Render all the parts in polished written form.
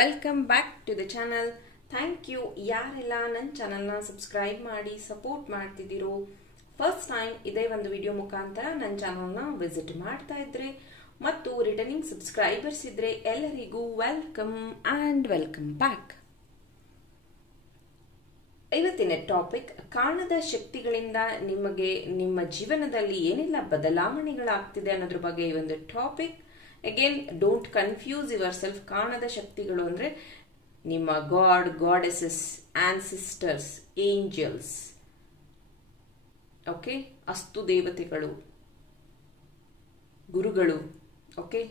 Welcome back to the channel. Thank you ಯಾರೆಲ್ಲ ನನ್ನ ಚಾನಲ್ನ ಸಬ್ಸ್ಕ್ರೈಬ್ ಮಾಡಿ ಸಪೋರ್ಟ್ ಮಾಡ್ತಿದ್ದೀರೋ. ಫಸ್ಟ್ ಟೈಮ್ ಇದೇ ಒಂದು ವಿಡಿಯೋ ಮುಖಾಂತರ ನನ್ನ ಚಾನಲ್ನ ವಿಸಿಟ್ ಮಾಡ್ತಾ ಇದ್ರೆ ಮತ್ತು ರಿಟರ್ನಿಂಗ್ ಸಬ್ಸ್ಕ್ರೈಬರ್ಸ್ ಇದ್ರೆ ಎಲ್ಲರಿಗೂ ವೆಲ್ಕಮ್ ಆ್ಯಂಡ್ ವೆಲ್ಕಮ್ ಬ್ಯಾಕ್. ಇವತ್ತಿನ ಟಾಪಿಕ್ ಕಾಣದ ಶಕ್ತಿಗಳಿಂದ ನಿಮಗೆ ನಿಮ್ಮ ಜೀವನದಲ್ಲಿ ಏನೆಲ್ಲ ಬದಲಾವಣೆಗಳಾಗ್ತಿದೆ ಅನ್ನೋದ್ರ ಬಗ್ಗೆ ಈ ಒಂದು topic. Again don't confuse your self. ಕಾಣದ ಶಕ್ತಿಗಳು ಅಂದ್ರೆ ನಿಮ್ಮ god, goddesses, ancestors, angels, okay, ಅಸ್ತು ದೇವತೆಗಳು, ಗುರುಗಳು, ಓಕೆ,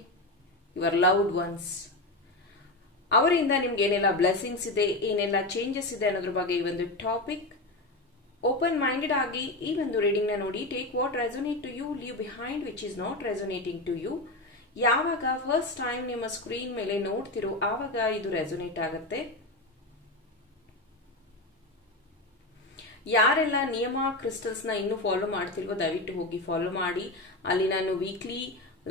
ಯುವರ್ ಲವ್ಡ್ ಒನ್ಸ್, ಅವರಿಂದ ನಿಮ್ಗೆ ಏನೆಲ್ಲ ಬ್ಲೆಸ್ಸಿಂಗ್ಸ್ ಇದೆ, ಏನೆಲ್ಲ ಚೇಂಜಸ್ ಇದೆ ಅನ್ನೋದ್ರ ಬಗ್ಗೆ ಈ ಒಂದು ಟಾಪಿಕ್. ಓಪನ್ ಮೈಂಡೆಡ್ ಆಗಿ ಈ ಒಂದು ರೀಡಿಂಗ್ ನ ನೋಡಿ. Take what resonate to you, leave behind which is not resonating to you. ಯಾವಾಗ ಫಸ್ಟ್ ಟೈಮ್ ನಿಮ್ಮ ಸ್ಕ್ರೀನ್ ಮೇಲೆ ನೋಡ್ತಿರೋ ಆವಾಗ ಇದು ರೆಸೊನೇಟ್ ಆಗುತ್ತೆ. ಯಾರೆಲ್ಲ ನಿಯಮ ಕ್ರಿಸ್ಟಲ್ಸ್ ನ ಇನ್ನೂ ಫಾಲೋ ಮಾಡ್ತಿಲ್ವೋ ದಯವಿಟ್ಟು ಹೋಗಿ ಫಾಲೋ ಮಾಡಿ. ಅಲ್ಲಿ ನಾನು ವೀಕ್ಲಿ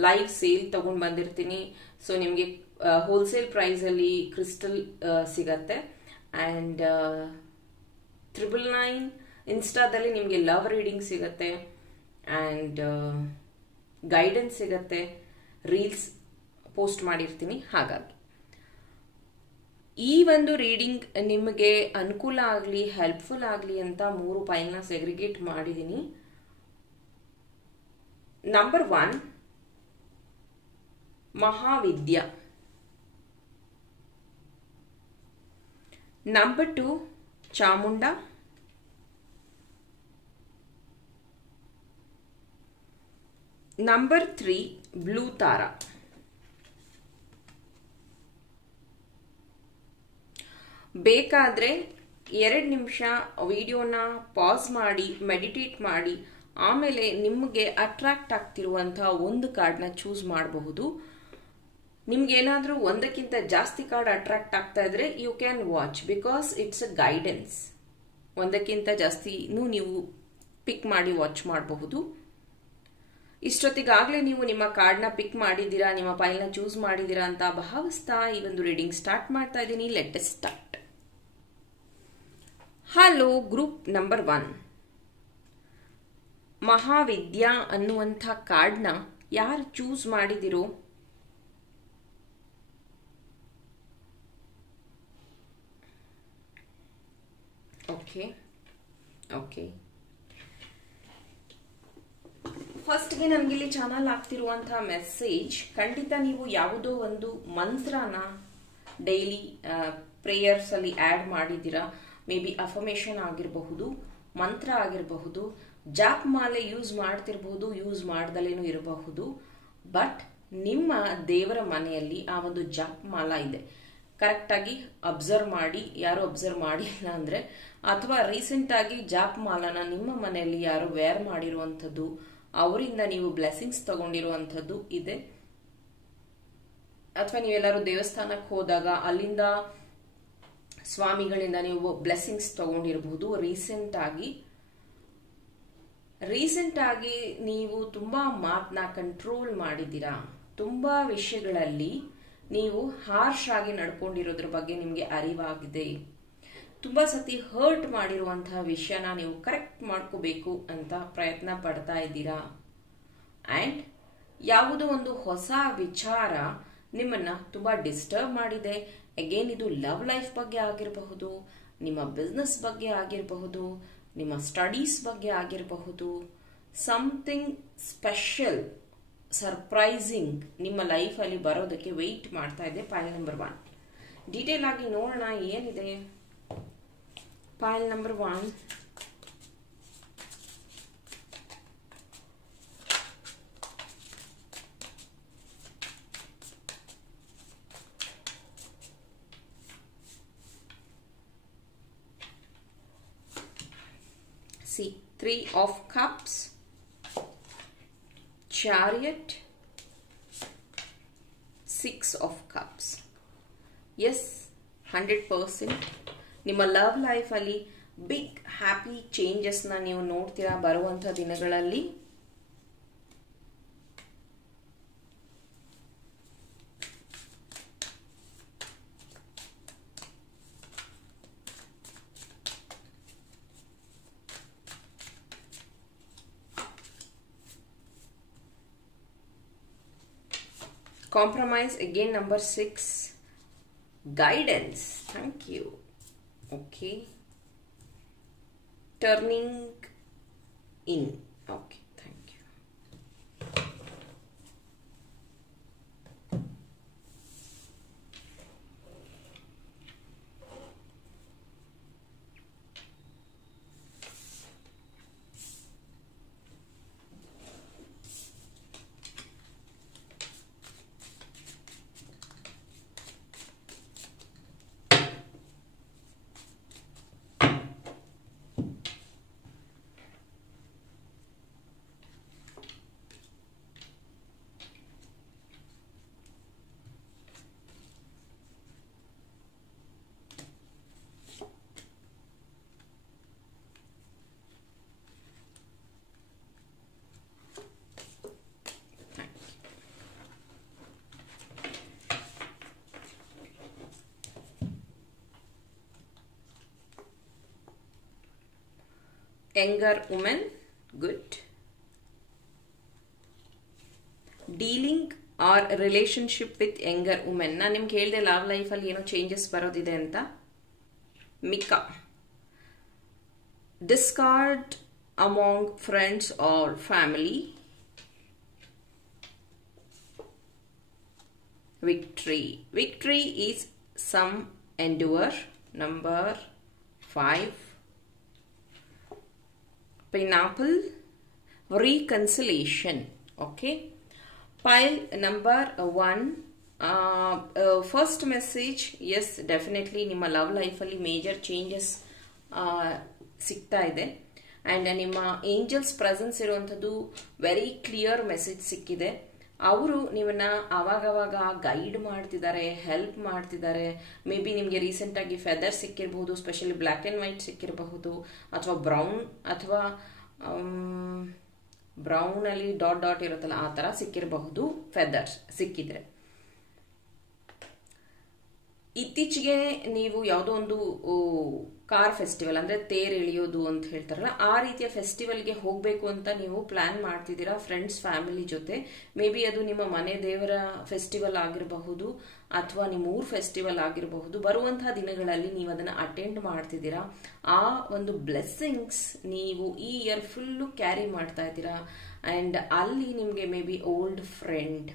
ಲೈವ್ ಸೇಲ್ ತಗೊಂಡ್ ಬಂದಿರ್ತೀನಿ. ಸೊ ನಿಮ್ಗೆ ಹೋಲ್ಸೇಲ್ ಪ್ರೈಸ್ ಅಲ್ಲಿ ಕ್ರಿಸ್ಟಲ್ ಸಿಗತ್ತೆ. ಅಂಡ್ 999 ಇನ್ಸ್ಟಾದಲ್ಲಿ ನಿಮ್ಗೆ ಲವ್ ರೀಡಿಂಗ್ ಸಿಗತ್ತೆ ಅಂಡ್ ಗೈಡೆನ್ಸ್ ಸಿಗತ್ತೆ. ರೀಲ್ಸ್ ಪೋಸ್ಟ್ ಮಾಡಿರ್ತೀನಿ. ಹಾಗಾಗಿ ಈ ಒಂದು ರೀಡಿಂಗ್ ನಿಮಗೆ ಅನುಕೂಲ ಆಗಲಿ, ಹೆಲ್ಪ್ಫುಲ್ ಆಗಲಿ ಅಂತ 3 ಫೈಲ್ನ ಸೆಗ್ರಿಗೇಟ್ ಮಾಡಿದ್ದೀನಿ. Number 1 Mahavidya, number 2 Chamunda, number 3 blue Tara. ಬೇಕಾದ್ರೆ 2 ನಿಮಿಷ ವಿಡಿಯೋನ ಪಾಸ್ ಮಾಡಿ ಮೆಡಿಟೇಟ್ ಮಾಡಿ ಆಮೇಲೆ ನಿಮಗೆ ಅಟ್ರಾಕ್ಟ್ ಆಗ್ತಿರುವಂತಹ ಒಂದು ಕಾರ್ಡ್ನ ಚೂಸ್ ಮಾಡಬಹುದು. ನಿಮ್ಗೆ ಏನಾದ್ರೂ ಒಂದಕ್ಕಿಂತ ಜಾಸ್ತಿ ಕಾರ್ಡ್ ಅಟ್ರಾಕ್ಟ್ ಆಗ್ತಾ ಇದ್ರೆ you can watch, because it's a guidance. ಒಂದಕ್ಕಿಂತ ಜಾಸ್ತಿನೂ ನೀವು ಪಿಕ್ ಮಾಡಿ ವಾಚ್ ಮಾಡಬಹುದು. ಇಷ್ಟೊತ್ತಿಗಾಗಲೇ ನೀವು ನಿಮ್ಮ ಕಾರ್ಡ್ನ ಪಿಕ್ ಮಾಡಿದ್ದೀರಾ, ನಿಮ್ಮ ಫೈಲ್ನ ಚೂಸ್ ಮಾಡಿದ್ದೀರಾ ಅಂತ ಭಾವಿಸ್ತಾ ಈ ಒಂದು ರೀಡಿಂಗ್ ಸ್ಟಾರ್ಟ್ ಮಾಡ್ತಾ ಇದ್ದೀನಿ. Let us start. Hello group number 1, Mahavidya ಅನ್ನುವಂಥ ಕಾರ್ಡ್ನ ಯಾರು ಚೂಸ್ ಮಾಡಿದಿರೋ ಓಕೆ ಓಕೆ. ಫಸ್ಟ್ಗೆ ನಮ್ಗಿಲ್ಲಿ ಚಾನಲ್ ಆಗ್ತಿರುವಂತಹ ಮೆಸೇಜ್, ಖಂಡಿತ ನೀವು ಯಾವುದೋ ಒಂದು ಮಂತ್ರನ ಡೈಲಿ ಪ್ರೇಯರ್ಸ್ ಅಲ್ಲಿ ಆಡ್ ಮಾಡಿದ್ದೀರಾ. ಮೇ ಬಿ ಅಫರ್ಮೇಶನ್ ಆಗಿರಬಹುದು, ಮಂತ್ರ ಆಗಿರಬಹುದು, ಜಾಪ್ ಮಾಲೆ ಯೂಸ್ ಮಾಡ್ತಿರಬಹುದು, ಯೂಸ್ ಮಾಡ್ದಲೇನೂ ಇರಬಹುದು. ಬಟ್ ನಿಮ್ಮ ದೇವರ ಮನೆಯಲ್ಲಿ ಆ ಒಂದು ಜಾಪ್ ಮಾಲ ಇದೆ. ಕರೆಕ್ಟ್ ಆಗಿ ಅಬ್ಸರ್ವ್ ಮಾಡಿ. ಯಾರು ಅಬ್ಸರ್ವ್ ಮಾಡಿಲ್ಲ ಅಂದ್ರೆ, ಅಥವಾ ರೀಸೆಂಟ್ ಆಗಿ ಜಾಪ್ ಮಾಲನ ನಿಮ್ಮ ಮನೆಯಲ್ಲಿ ಯಾರು ವೇರ್ ಮಾಡಿರುವಂಥದ್ದು, ಅವರಿಂದ ನೀವು ಬ್ಲೆಸ್ಸಿಂಗ್ಸ್ ತಗೊಂಡಿರುವಂಥದ್ದು ಇದೆ. ಅಥವಾ ನೀವೆಲ್ಲರೂ ದೇವಸ್ಥಾನಕ್ಕೆ ಹೋದಾಗ ಅಲ್ಲಿಂದ ಸ್ವಾಮಿಗಳಿಂದ ನೀವು ಬ್ಲೆಸ್ಸಿಂಗ್ಸ್ ತಗೊಂಡಿರಬಹುದು. ರೀಸೆಂಟ್ ಆಗಿ ನೀವು ತುಂಬಾ ಮಾತನ್ನ ಕಂಟ್ರೋಲ್ ಮಾಡಿದ್ದೀರಾ. ತುಂಬಾ ವಿಷಯಗಳಲ್ಲಿ ನೀವು ಹಾರ್ಶ್ ಆಗಿ ನಡ್ಕೊಂಡಿರೋದ್ರ ಬಗ್ಗೆ ನಿಮ್ಗೆ ಅರಿವಾಗಿದೆ. ತುಂಬಾ ಸತಿ ಹರ್ಟ್ ಮಾಡಿರುವಂತಹ ವಿಷಯನ ನೀವು ಕರೆಕ್ಟ್ ಮಾಡ್ಕೋಬೇಕು ಅಂತ ಪ್ರಯತ್ನ ಪಡ್ತಾ ಇದ್ದೀರಾ. ಅಂಡ್ ಯಾವುದೋ ಒಂದು ಹೊಸ ವಿಚಾರ ನಿಮ್ಮನ್ನ ತುಂಬಾ ಡಿಸ್ಟರ್ಬ್ ಮಾಡಿದೆ. ಅಗೇನ್ ಇದು ಲವ್ ಲೈಫ್ ಬಗ್ಗೆ ಆಗಿರಬಹುದು, ನಿಮ್ಮ ಬಿಸ್ನೆಸ್ ಬಗ್ಗೆ ಆಗಿರಬಹುದು, ನಿಮ್ಮ ಸ್ಟಡೀಸ್ ಬಗ್ಗೆ ಆಗಿರಬಹುದು. ಸಮಥಿಂಗ್ ಸ್ಪೆಷಲ್, ಸರ್ಪ್ರೈಸಿಂಗ್ ನಿಮ್ಮ ಲೈಫ್ ಅಲ್ಲಿ ಬರೋದಕ್ಕೆ ವೆಯ್ಟ್ ಮಾಡ್ತಾ ಇದೆ. ಫೈಲ್ ನಂಬರ್ 1 ಡೀಟೇಲ್ ಆಗಿ ನೋಡೋಣ ಏನಿದೆ. File number 1, see 3 of cups, chariot, 6 of cups. Yes, 100% ನಿಮ್ಮ ಲವ್ ಲೈಫ್ ಅಲ್ಲಿ ಬಿಗ್ ಹ್ಯಾಪಿ ಚೇಂಜಸ್ ನ ನೀವು ನೋಡ್ತೀರಾ ಬರುವಂತ ದಿನಗಳಲ್ಲಿ. Compromise, again number 6. Guidance, thank you. Okay. Turning in, okay, thank you. Younger woman, good. Dealing or relationship with younger women. ನಾನು ನಿಮ್ಗೆ ಹೇಳಿದೆ ಲವ್ ಲೈಫಲ್ಲಿ ಏನೋ ಚೇಂಜಸ್ ಬರೋದಿದೆ ಅಂತ. Mika, discard among friends or family. Victory. Victory is some endure. Number 5. Pineapple, reconciliation. Okay. Pile number 1. First message, yes, definitely ನಿಮ್ಮ love ಲೈಫಲ್ಲಿ major changes ಸಿಗ್ತಾ ಇದೆ. ಆ್ಯಂಡ್ ನಿಮ್ಮ ಏಂಜಲ್ಸ್ ಪ್ರೆಸೆನ್ಸ್ ಇರುವಂಥದ್ದು ವೆರಿ ಕ್ಲಿಯರ್ ಮೆಸೇಜ್ ಸಿಕ್ಕಿದೆ. ಅವರು ನಿಮ್ಮನ್ನ ಅವಾಗವಾಗ ಗೈಡ್ ಮಾಡ್ತಿದ್ದಾರೆ, ಹೆಲ್ಪ್ ಮಾಡ್ತಿದ್ದಾರೆ. ಮೇ ಬಿ ನಿಮಗೆ ರೀಸೆಂಟಾಗಿ ಫೆದರ್ ಸಿಕ್ಕಿರಬಹುದು, ಸ್ಪೆಷಲಿ ಬ್ಲ್ಯಾಕ್ ಆ್ಯಂಡ್ ವೈಟ್ ಸಿಕ್ಕಿರಬಹುದು, ಅಥವಾ ಬ್ರೌನ್ ಅಥವಾ ಬ್ರೌನಲ್ಲಿ ಡಾಟ್ ಡಾಟ್ ಇರುತ್ತಲ್ಲ ಆ ಥರ ಸಿಕ್ಕಿರಬಹುದು. ಫೆದರ್ಸ್ ಸಿಕ್ಕಿದ್ರೆ ಇತ್ತೀಚೆಗೆ ನೀವು ಯಾವುದೋ ಒಂದು ಕಾರ್ ಫೆಸ್ಟಿವಲ್ ಅಂದರೆ ತೇರು ಎಳೆಯೋದು ಅಂತ ಹೇಳ್ತಾರಲ್ಲ, ಆ ರೀತಿಯ ಫೆಸ್ಟಿವಲ್ಗೆ ಹೋಗಬೇಕು ಅಂತ ನೀವು ಪ್ಲಾನ್ ಮಾಡ್ತಿದ್ದೀರಾ ಫ್ರೆಂಡ್ಸ್ ಫ್ಯಾಮಿಲಿ ಜೊತೆ. ಮೇ ಬಿ ಅದು ನಿಮ್ಮ ಮನೆ ದೇವರ ಫೆಸ್ಟಿವಲ್ ಆಗಿರಬಹುದು ಅಥವಾ ನಿಮ್ಮ ಊರ್ ಫೆಸ್ಟಿವಲ್ ಆಗಿರಬಹುದು. ಬರುವಂತಹ ದಿನಗಳಲ್ಲಿ ನೀವು ಅದನ್ನು ಅಟೆಂಡ್ ಮಾಡ್ತಿದ್ದೀರಾ. ಆ ಒಂದು ಬ್ಲೆಸ್ಸಿಂಗ್ಸ್ ನೀವು ಈ ಇಯರ್ ಫುಲ್ಲು ಕ್ಯಾರಿ ಮಾಡ್ತಾ ಇದ್ದೀರಾ. ಆ್ಯಂಡ್ ಅಲ್ಲಿ ನಿಮಗೆ ಮೇ ಬಿ ಓಲ್ಡ್ ಫ್ರೆಂಡ್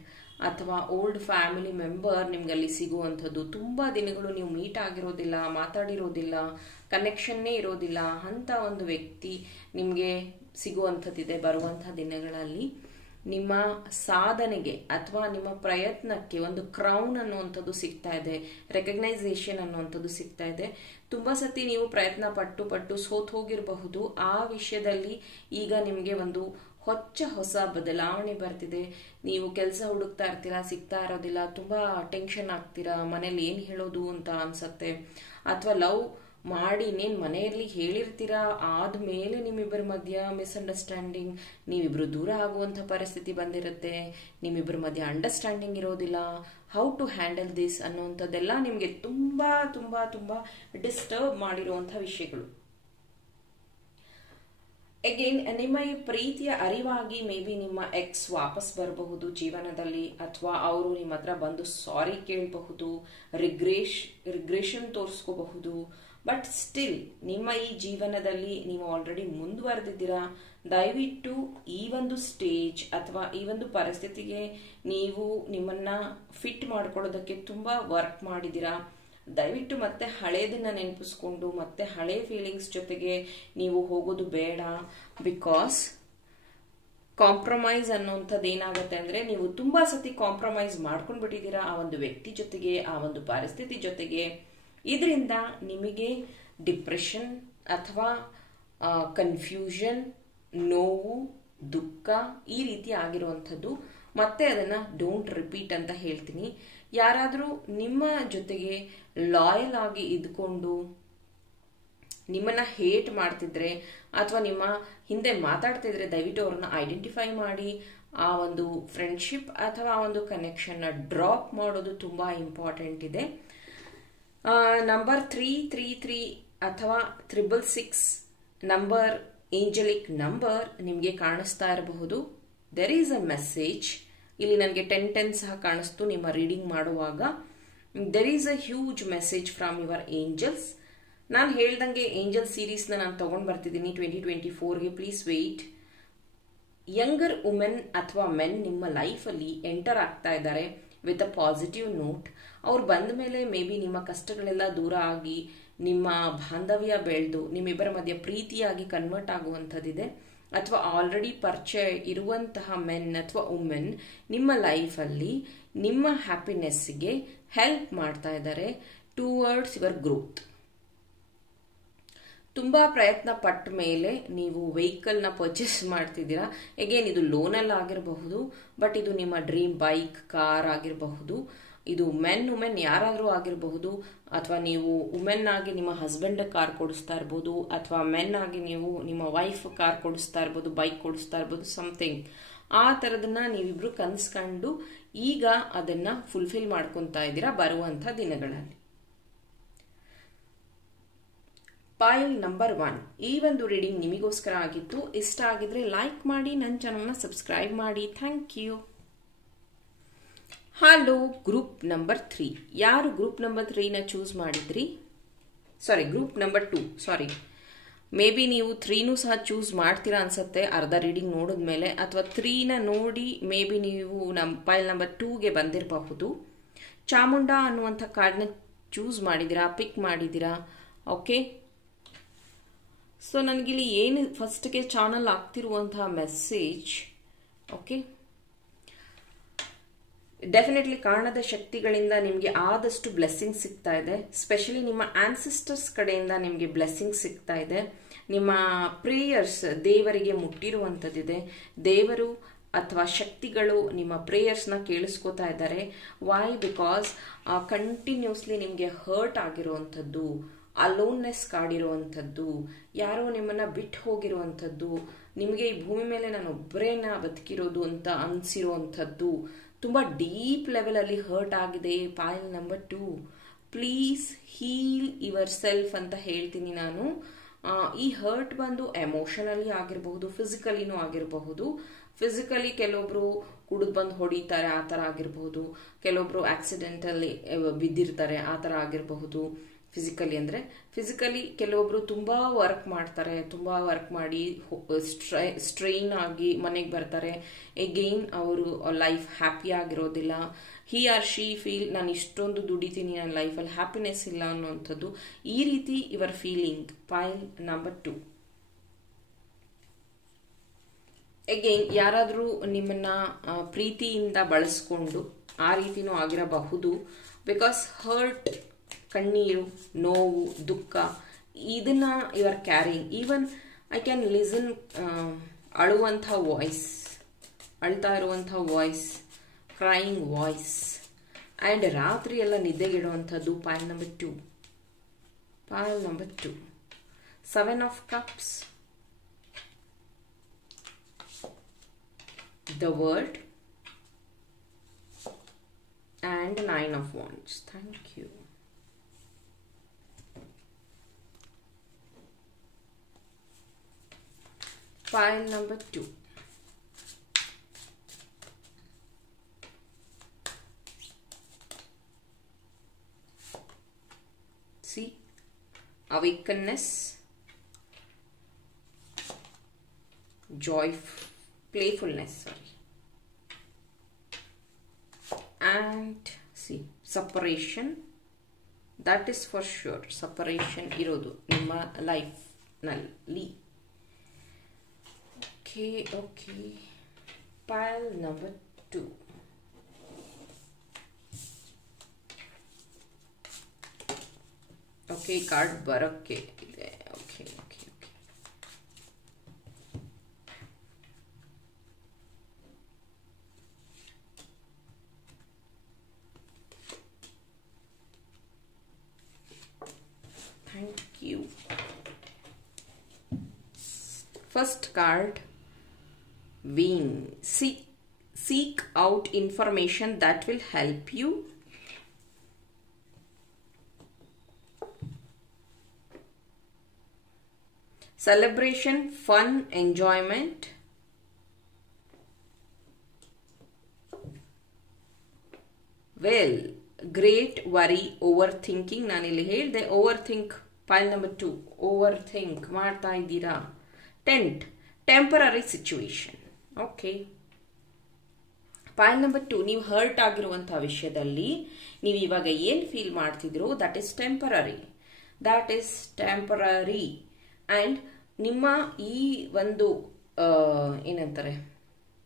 ಅಥವಾ ಓಲ್ಡ್ ಫ್ಯಾಮಿಲಿ ಮೆಂಬರ್ ನಿಮ್ಗೆ ಅಲ್ಲಿ ಸಿಗುವಂಥದ್ದು. ತುಂಬ ದಿನಗಳು ನೀವು ಮೀಟ್ ಆಗಿರೋದಿಲ್ಲ, ಮಾತಾಡಿರೋದಿಲ್ಲ, ಕನೆಕ್ಷನ್ನೇ ಇರೋದಿಲ್ಲ ಅಂತ ಒಂದು ವ್ಯಕ್ತಿ ನಿಮಗೆ ಸಿಗುವಂಥದ್ದಿದೆ ಬರುವಂಥ ದಿನಗಳಲ್ಲಿ. ನಿಮ್ಮ ಸಾಧನೆಗೆ ಅಥವಾ ನಿಮ್ಮ ಪ್ರಯತ್ನಕ್ಕೆ ಒಂದು ಕ್ರೌನ್ ಅನ್ನುವಂಥದ್ದು ಸಿಗ್ತಾ ಇದೆ, ರೆಕಗ್ನೈಸೇಷನ್ ಅನ್ನುವಂಥದ್ದು ಸಿಗ್ತಾ ಇದೆ. ತುಂಬ ಸತಿ ನೀವು ಪ್ರಯತ್ನ ಪಟ್ಟು ಸೋತ್ ಹೋಗಿರಬಹುದು. ಆ ವಿಷಯದಲ್ಲಿ ಈಗ ನಿಮಗೆ ಒಂದು ಹೊಸ ಬದಲಾವಣೆ ಬರ್ತಿದೆ. ನೀವು ಕೆಲಸ ಹುಡುಕ್ತಾ ಇರ್ತೀರಾ, ಸಿಗ್ತಾ ಇರೋದಿಲ್ಲ, ತುಂಬ ಟೆನ್ಷನ್ ಆಗ್ತೀರಾ, ಮನೇಲಿ ಏನು ಹೇಳೋದು ಅಂತ ಅನ್ಸತ್ತೆ. ಅಥವಾ ಲವ್ ಮಾಡಿ ಇನ್ನೇನು ಮನೆಯಲ್ಲಿ ಹೇಳಿರ್ತೀರಾ, ಆದ್ಮೇಲೆ ನಿಮ್ಮಿಬ್ಬರ ಮಧ್ಯ ಮಿಸ್ಅಂಡರ್ಸ್ಟ್ಯಾಂಡಿಂಗ್, ನೀವಿಬ್ರು ದೂರ ಆಗುವಂಥ ಪರಿಸ್ಥಿತಿ ಬಂದಿರುತ್ತೆ, ನಿಮ್ಮಿಬ್ಬರ ಮಧ್ಯ ಅಂಡರ್ಸ್ಟ್ಯಾಂಡಿಂಗ್ ಇರೋದಿಲ್ಲ. ಹೌ ಟು ಹ್ಯಾಂಡಲ್ ದಿಸ್ ಅನ್ನೋವಂಥದ್ದೆಲ್ಲ ನಿಮಗೆ ತುಂಬ ತುಂಬ ತುಂಬ ಡಿಸ್ಟರ್ಬ್ ಮಾಡಿರುವಂಥ ವಿಷಯಗಳು. ಅಗೇನ್ ನಿಮ್ಮ ಈ ಪ್ರೀತಿಯ ಅರಿವಾಗಿ ಮೇ ಬಿ ನಿಮ್ಮ ಎಕ್ಸ್ ವಾಪಸ್ ಬರಬಹುದು ಜೀವನದಲ್ಲಿ, ಅಥವಾ ಅವರು ನಿಮ್ಮ ಹತ್ರ ಬಂದು ಸಾರಿ ಕೇಳಬಹುದು, ರಿಗ್ರೆಷನ್ ತೋರಿಸ್ಕೋಬಹುದು. ಬಟ್ ಸ್ಟಿಲ್ ನಿಮ್ಮ ಈ ಜೀವನದಲ್ಲಿ ನೀವು ಆಲ್ರೆಡಿ ಮುಂದುವರೆದಿದ್ದೀರಾ. ದಯವಿಟ್ಟು ಈ ಒಂದು ಸ್ಟೇಜ್ ಅಥವಾ ಈ ಒಂದು ಪರಿಸ್ಥಿತಿಗೆ ನೀವು ನಿಮ್ಮನ್ನ ಫಿಟ್ ಮಾಡ್ಕೊಳ್ಳೋದಕ್ಕೆ ತುಂಬ ವರ್ಕ್ ಮಾಡಿದ್ದೀರಾ. ದಯವಿಟ್ಟು ಮತ್ತೆ ಹಳೇದನ್ನ ನೆನಪಿಸ್ಕೊಂಡು ಮತ್ತೆ ಹಳೆ ಫೀಲಿಂಗ್ಸ್ ಜೊತೆಗೆ ನೀವು ಹೋಗೋದು ಬೇಡ. ಬಿಕಾಸ್ ಕಾಂಪ್ರಮೈಸ್ ಅನ್ನೋಂಥದ್ದು ಏನಾಗುತ್ತೆ ಅಂದರೆ, ನೀವು ತುಂಬ ಸತಿ ಕಾಂಪ್ರಮೈಸ್ ಮಾಡ್ಕೊಂಡು ಬಿಟ್ಟಿದ್ದೀರಾ ಆ ಒಂದು ವ್ಯಕ್ತಿ ಜೊತೆಗೆ, ಆ ಒಂದು ಪರಿಸ್ಥಿತಿ ಜೊತೆಗೆ. ಇದರಿಂದ ನಿಮಗೆ ಡಿಪ್ರೆಷನ್ ಅಥವಾ ಕನ್ಫ್ಯೂಷನ್, ನೋವು, ದುಃಖ ಈ ರೀತಿ ಆಗಿರುವಂಥದ್ದು. ಮತ್ತೆ ಅದನ್ನು ಡೋಂಟ್ ರಿಪೀಟ್ ಅಂತ ಹೇಳ್ತೀನಿ. ಯಾರಾದರೂ ನಿಮ್ಮ ಜೊತೆಗೆ ಲಾಯಲ್ ಆಗಿ ಇದ್ಕೊಂಡು ನಿಮ್ಮನ್ನ ಹೇಟ್ ಮಾಡ್ತಿದ್ರೆ ಅಥವಾ ನಿಮ್ಮ ಹಿಂದೆ ಮಾತಾಡ್ತಿದ್ರೆ ದಯವಿಟ್ಟು ಅವ್ರನ್ನ ಐಡೆಂಟಿಫೈ ಮಾಡಿ ಆ ಒಂದು ಫ್ರೆಂಡ್ಶಿಪ್ ಅಥವಾ ಆ ಒಂದು ಕನೆಕ್ಷನ್ನ ಡ್ರಾಪ್ ಮಾಡೋದು ತುಂಬ ಇಂಪಾರ್ಟೆಂಟ್ ಇದೆ. ನಂಬರ್ 333 ಅಥವಾ 666 ನಂಬರ್ ಏಂಜಲಿಕ್ ನಂಬರ್ ನಿಮಗೆ ಕಾಣಿಸ್ತಾ ಇರಬಹುದು. ದೆರ್ ಈಸ್ ಅ ಮೆಸೇಜ್ ಇಲ್ಲಿ ನನಗೆ 10 ಸಹ ಕಾಣಿಸ್ತು ನಿಮ್ಮ ರೀಡಿಂಗ್ ಮಾಡುವಾಗ. There is a huge message from your angels. ನಾನು ಹೇಳ್ದಂಗೆ ಏಂಜಲ್ ಸೀರೀಸ್ನ ನಾನು ತಗೊಂಡು ಬರ್ತಿದ್ದೀನಿ 2024ಗೆ. Please wait. ಯಂಗರ್ ವುಮೆನ್ ಅಥವಾ ಮೆನ್ ನಿಮ್ಮ ಲೈಫಲ್ಲಿ ಎಂಟರ್ ಆಗ್ತಾ ಇದ್ದಾರೆ ವಿತ್ ಅ ಪಾಸಿಟಿವ್ ನೋಟ್. ಅವ್ರು ಬಂದ ಮೇಲೆ ಮೇ ಬಿ ನಿಮ್ಮ ಕಷ್ಟಗಳೆಲ್ಲ ದೂರ ಆಗಿ ನಿಮ್ಮ ಬಾಂಧವ್ಯ ಬೆಳೆದು ನಿಮ್ಮಿಬ್ಬರ ಮಧ್ಯೆ ಪ್ರೀತಿಯಾಗಿ ಕನ್ವರ್ಟ್ ಆಗುವಂಥದ್ದಿದೆ. ಅಥವಾ ಆಲ್ರೆಡಿ ಪರಿಚಯ ಇರುವಂತಹ ಮೆನ್ ಅಥವಾ ವುಮೆನ್ ನಿಮ್ಮ ಲೈಫಲ್ಲಿ ನಿಮ್ಮ ಹ್ಯಾಪಿನೆಸ್ಗೆ ಹೆಲ್ಪ್ ಮಾಡ್ತಾ ಇದ್ದಾರೆ ಟುವರ್ಡ್ಸ್ ಯುವರ್ ಗ್ರೋತ್. ತುಂಬ ಪ್ರಯತ್ನ ಪಟ್ಟ ಮೇಲೆ ನೀವು ವೆಹಿಕಲ್ನ ಪರ್ಚೇಸ್ ಮಾಡ್ತಿದ್ದೀರಾ. ಎಗೇನ್ ಇದು ಲೋನಲ್ಲಿ ಆಗಿರಬಹುದು, ಬಟ್ ಇದು ನಿಮ್ಮ ಡ್ರೀಮ್ ಬೈಕ್, ಕಾರ್ ಆಗಿರಬಹುದು. ಇದು ಮೆನ್ ವುಮೆನ್ ಯಾರಾದರೂ ಆಗಿರಬಹುದು. ಅಥವಾ ನೀವು ವುಮೆನ್ ಆಗಿ ನಿಮ್ಮ ಹಸ್ಬೆಂಡ್ ಕಾರ್ ಕೊಡಿಸ್ತಾ ಇರ್ಬೋದು, ಅಥವಾ ಮೆನ್ ಆಗಿ ನೀವು ನಿಮ್ಮ ವೈಫ್ ಕಾರ್ ಕೊಡಿಸ್ತಾ ಇರ್ಬೋದು, ಬೈಕ್ ಕೊಡಿಸ್ತಾ ಇರ್ಬೋದು, ಸಮಥಿಂಗ್ ಆ ಥರದನ್ನ ನೀವಿಬ್ರು ಕನ್ಸ್ಕೊಂಡು ಈಗ ಅದನ್ನ ಫುಲ್ಫಿಲ್ ಮಾಡ್ಕೊತಾ ಇದ್ದೀರಾ ಬರುವಂಥ ದಿನಗಳಲ್ಲಿ. File number 1. ಈ ಒಂದು ರೀಡಿಂಗ್ ನಿಮಗೋಸ್ಕರ ಆಗಿತ್ತು. ಇಷ್ಟ ಆಗಿದ್ರೆ ಲೈಕ್ ಮಾಡಿ, ನನ್ನ ಚಾನಲ್ನ ಸಬ್ಸ್ಕ್ರೈಬ್ ಮಾಡಿ. Thank you. Hello, group number 3. ಯಾರು ಗ್ರೂಪ್ ನಂಬರ್ 3ನ ಚೂಸ್ ಮಾಡಿದ್ರಿ? Group number 2. ಮೇ ಬಿ ನೀವು 3ನೂ ಸಹ ಚೂಸ್ ಮಾಡ್ತೀರಾ ಅನ್ಸುತ್ತೆ ಅರ್ಧ ರೀಡಿಂಗ್ ನೋಡಿದ್ಮೇಲೆ, ಅಥವಾ 3ನ ನೋಡಿ ಮೇ ಬಿ ನೀವು ಫೈಲ್ ನಂಬರ್ 2ಗೆ ಬಂದಿರಬಹುದು. ಚಾಮುಂಡ ಅನ್ನುವಂಥ ಕಾರ್ಡ್ನ ಚೂಸ್ ಮಾಡಿದ್ದೀರಾ, ಪಿಕ್ ಮಾಡಿದ್ದೀರಾ. ಓಕೆ, ಸೊ ನನಗಿಲ್ಲಿ ಏನು ಫಸ್ಟ್ಗೆ ಚಾನಲ್ ಆಗ್ತಿರುವಂತಹ ಮೆಸೇಜ್, ಓಕೆ, ಡೆಫಿನೆಟ್ಲಿ ಕಾರಣದ ಶಕ್ತಿಗಳಿಂದ ನಿಮಗೆ ಆದಷ್ಟು ಬ್ಲೆಸ್ಸಿಂಗ್ ಸಿಗ್ತಾ ಇದೆ. ಸ್ಪೆಷಲಿ ನಿಮ್ಮ ಆನ್ಸಿಸ್ಟರ್ಸ್ ಕಡೆಯಿಂದ ನಿಮಗೆ ಬ್ಲೆಸ್ಸಿಂಗ್ ಸಿಗ್ತಾ ಇದೆ. ನಿಮ್ಮ ಪ್ರೇಯರ್ಸ್ ದೇವರಿಗೆ ಮುಟ್ಟಿರುವಂಥದ್ದಿದೆ. ದೇವರು ಅಥವಾ ಶಕ್ತಿಗಳು ನಿಮ್ಮ ಪ್ರೇಯರ್ಸ್ನ ಕೇಳಿಸ್ಕೋತಾ ಇದ್ದಾರೆ. ವೈ? ಬಿಕಾಸ್ ಕಂಟಿನ್ಯೂಸ್ಲಿ ನಿಮಗೆ ಹರ್ಟ್ ಆಗಿರುವಂಥದ್ದು, ಅಲೋನ್ನೆಸ್ ಕಾಡಿರುವಂಥದ್ದು, ಯಾರೋ ನಿಮ್ಮನ್ನ ಬಿಟ್ಟು ಹೋಗಿರುವಂಥದ್ದು, ನಿಮಗೆ ಈ ಭೂಮಿ ಮೇಲೆ ನಾನು ಒಬ್ಬರೇನ ಬದುಕಿರೋದು ಅಂತ ಅನಿಸಿರುವಂಥದ್ದು, ತುಂಬ ಡೀಪ್ ಲೆವೆಲಲ್ಲಿ ಹರ್ಟ್ ಆಗಿದೆ. File number 2. Please heal yourself ಅಂತ ಹೇಳ್ತೀನಿ ನಾನು. ಈ ಹರ್ಟ್ ಬಂದು ಎಮೋಷನಲಿ ಆಗಿರಬಹುದು, ಫಿಸಿಕಲಿನೂ ಆಗಿರಬಹುದು. ಫಿಸಿಕಲಿ ಕೆಲವೊಬ್ರು ಕುಡಿದು ಬಂದು ಹೊಡಿತಾರೆ, ಆ ಥರ ಆಗಿರಬಹುದು. ಕೆಲವೊಬ್ರು ಆಕ್ಸಿಡೆಂಟಲ್ಲಿ ಬಿದ್ದಿರ್ತಾರೆ, ಆ ಥರ ಆಗಿರಬಹುದು. ಫಿಸಿಕಲಿ ಕೆಲವೊಬ್ರು ತುಂಬಾ ವರ್ಕ್ ಮಾಡ್ತಾರೆ, ತುಂಬಾ ವರ್ಕ್ ಮಾಡಿ ಸ್ಟ್ರೈನ್ ಆಗಿ ಮನೆಗೆ ಬರ್ತಾರೆ. ಎಗೇನ್ ಅವರು ಲೈಫ್ ಹ್ಯಾಪಿ ಆಗಿರೋದಿಲ್ಲ. ಹಿ ಆರ್ ಶಿ ಫೀಲ್ ನಾನು ಇಷ್ಟೊಂದು ದುಡಿತೀನಿ, ನನ್ನ ಲೈಫಲ್ಲಿ ಹ್ಯಾಪಿನೆಸ್ ಇಲ್ಲ ಅನ್ನುವಂಥದ್ದು. ಈ ರೀತಿ your feeling. File number 2. Again ಯಾರಾದರೂ ನಿಮ್ಮನ್ನ ಪ್ರೀತಿಯಿಂದ ಬಳಸ್ಕೊಂಡು ಆ ರೀತಿನೂ ಆಗಿರಬಹುದು. ಬಿಕಾಸ್ ಹರ್ಟ್, ಕಣ್ಣೀರು, ನೋವು, ದುಃಖ, ಇದನ್ನ you are carrying. Even I can listen ಅಳುವಂಥ ವಾಯ್ಸ್, ಅಳ್ತಾ ಇರುವಂಥ ವಾಯ್ಸ್, ಕ್ರೈಯಿಂಗ್ ವಾಯ್ಸ್, ಆ್ಯಂಡ್ ರಾತ್ರಿ ಎಲ್ಲ ನಿದ್ದೆಗಿಡುವಂಥದ್ದು. File number 2. File number 2. 7 of Cups, the World, and 9 of Wands. Thank you. File number 2. See, awakenness, joy, playfulness, and see, separation. That is for sure. Separation irodu nimma life nalli. Okay. Pile number 2. Okay, card barakke ide. Okay. Thank you. First card, Wing. Seek out information that will help you. Celebration, fun, enjoyment. Well, great worry, over thinking. ನಾನಿಲ್ಲಿ ಹೇಳಿದೆ over think. ಪೈಲ್ number 2, over think ಮಾಡ್ತಾ ಇದ್ದೀರಾ. Temporary situation. Okay. File number 2, ನೀವು hurt ಆಗಿರುವಂತಹ ವಿಷಯದಲ್ಲಿ ನೀವು ಇವಾಗ ಏನ್ ಫೀಲ್ ಮಾಡ್ತಿದ್ರು, ದಟ್ ಈಸ್ ಟೆಂಪರರಿ. ಅಂಡ್ ನಿಮ್ಮ ಈ ಒಂದು ಏನಂತಾರೆ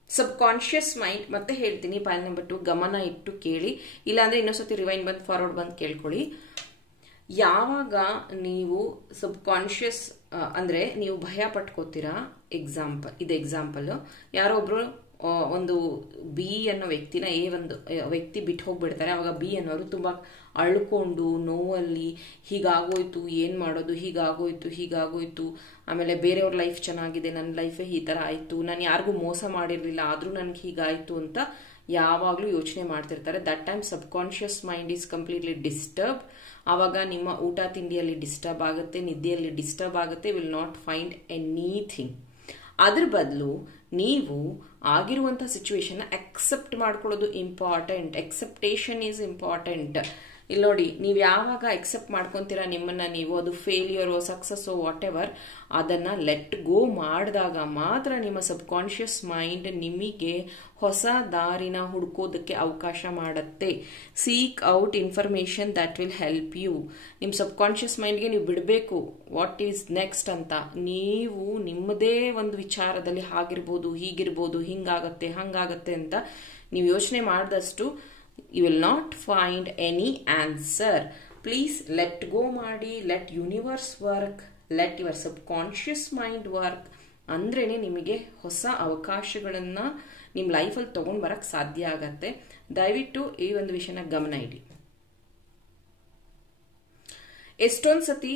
ಸಬ್ ಕಾನ್ಶಿಯಸ್ ಮೈಂಡ್, ಮತ್ತೆ ಹೇಳ್ತೀನಿ ಪೈಲ್ ನಂಬರ್ 2 ಗಮನ ಇಟ್ಟು ಕೇಳಿ, ಇಲ್ಲಾಂದ್ರೆ ಇನ್ನೊಂದ್ಸತಿ ರಿವೈಂಡ್ ಬಂದು ಫಾರ್ವರ್ಡ್ ಬಂದು ಕೇಳ್ಕೊಳ್ಳಿ. ಯಾವಾಗ ನೀವು ಸಬ್ ಕಾನ್ಶಿಯಸ್ ಅಂದ್ರೆ ನೀವು ಭಯ ಪಟ್ಕೋತೀರಾ, ಎಕ್ಸಾಂಪಲ್ ಯಾರೋ ಒಬ್ರು ಒಂದು ಬಿ ಅನ್ನೋ ವ್ಯಕ್ತಿನ ಒಂದು ವ್ಯಕ್ತಿ ಬಿಟ್ಟು ಹೋಗ್ಬಿಡ್ತಾರೆ. ಅವಾಗ ಬಿ ಅನ್ನೋರು ತುಂಬಾ ಅಳ್ಕೊಂಡು ನೋವಲ್ಲಿ ಹೀಗಾಗೋಯ್ತು, ಏನ್ ಮಾಡೋದು, ಹೀಗಾಗೋಯ್ತು, ಆಮೇಲೆ ಬೇರೆಯವ್ರ ಲೈಫ್ ಚೆನ್ನಾಗಿದೆ, ನನ್ನ ಲೈಫೇ ಈ ತರ ಆಯ್ತು, ನಾನು ಯಾರಿಗೂ ಮೋಸ ಮಾಡಿರ್ಲಿಲ್ಲ ಆದ್ರೂ ನನ್ಗೆ ಹೀಗಾಯ್ತು ಅಂತ ಯಾವಾಗ್ಲೂ ಯೋಚನೆ ಮಾಡ್ತಿರ್ತಾರೆ. That time sub conscious mind is completely disturb. ಆವಾಗ ನಿಮ್ಮ ಊಟ ತಿಂಡಿಯಲ್ಲಿ ಡಿಸ್ಟರ್ಬ್ ಆಗುತ್ತೆ, ನಿದ್ದೆಯಲ್ಲಿ ಡಿಸ್ಟರ್ಬ್ ಆಗುತ್ತೆ, ವಿಲ್ ನಾಟ್ ಫೈಂಡ್ ಎನಿಥಿಂಗ್. ಅದ್ರ ಬದಲು ನೀವು ಆಗಿರುವಂತ ಸಿಚುವೇಶನ್ ಅಕ್ಸೆಪ್ಟ್ ಮಾಡ್ಕೊಳ್ಳೋದು ಇಂಪಾರ್ಟೆಂಟ್. Expectation is important. ಇಲ್ಲಿ ನೋಡಿ, ನೀವು ಯಾವಾಗ ಅಕ್ಸೆಪ್ಟ್ ಮಾಡ್ಕೊಂತೀರಾ ನಿಮ್ಮನ್ನ ನೀವು, ಅದು ಫೇಲ್ಯೂರ್ ಸಕ್ಸಸ್ ವಾಟ್ ಎವರ್, ಅದನ್ನ ಲೆಟ್ ಗೋ ಮಾಡಿದಾಗ ಮಾತ್ರ ನಿಮ್ಮ ಸಬ್ ಕಾನ್ಶಿಯಸ್ ಮೈಂಡ್ ನಿಮಗೆ ಹೊಸ ದಾರಿನ ಹುಡ್ಕೋದಕ್ಕೆ ಅವಕಾಶ ಮಾಡುತ್ತೆ. Seek out information that will help you. ನಿಮ್ ಸಬ್ ಕಾನ್ಶಿಯಸ್ ಮೈಂಡ್ಗೆ ನೀವು ಬಿಡಬೇಕು ವಾಟ್ ಈಸ್ ನೆಕ್ಸ್ಟ್ ಅಂತ. ನೀವು ನಿಮ್ಮದೇ ಒಂದು ವಿಚಾರದಲ್ಲಿ ಹಾಗಿರ್ಬೋದು, ಹೀಗಿರ್ಬೋದು, ಹಿಂಗಾಗತ್ತೆ, ಹಂಗಾಗತ್ತೆ ಅಂತ ನೀವು ಯೋಚನೆ ಮಾಡಿದಷ್ಟು you will not find any answer. Please let go ಮಾಡಿ, let universe work, let your subconscious mind work. ಅಂದ್ರೇನೆ ನಿಮಗೆ ಹೊಸ ಅವಕಾಶಗಳನ್ನ ನಿಮ್ಮ ಲೈಫಲ್ಲಿ ತಗೊಂಡ್ ಬರಕ್ ಸಾಧ್ಯ ಆಗತ್ತೆ. ದಯವಿಟ್ಟು ಈ ಒಂದು ವಿಷಯನ ಗಮನ ಇಡಿ. ಎಷ್ಟೊಂದ್ ಸತಿ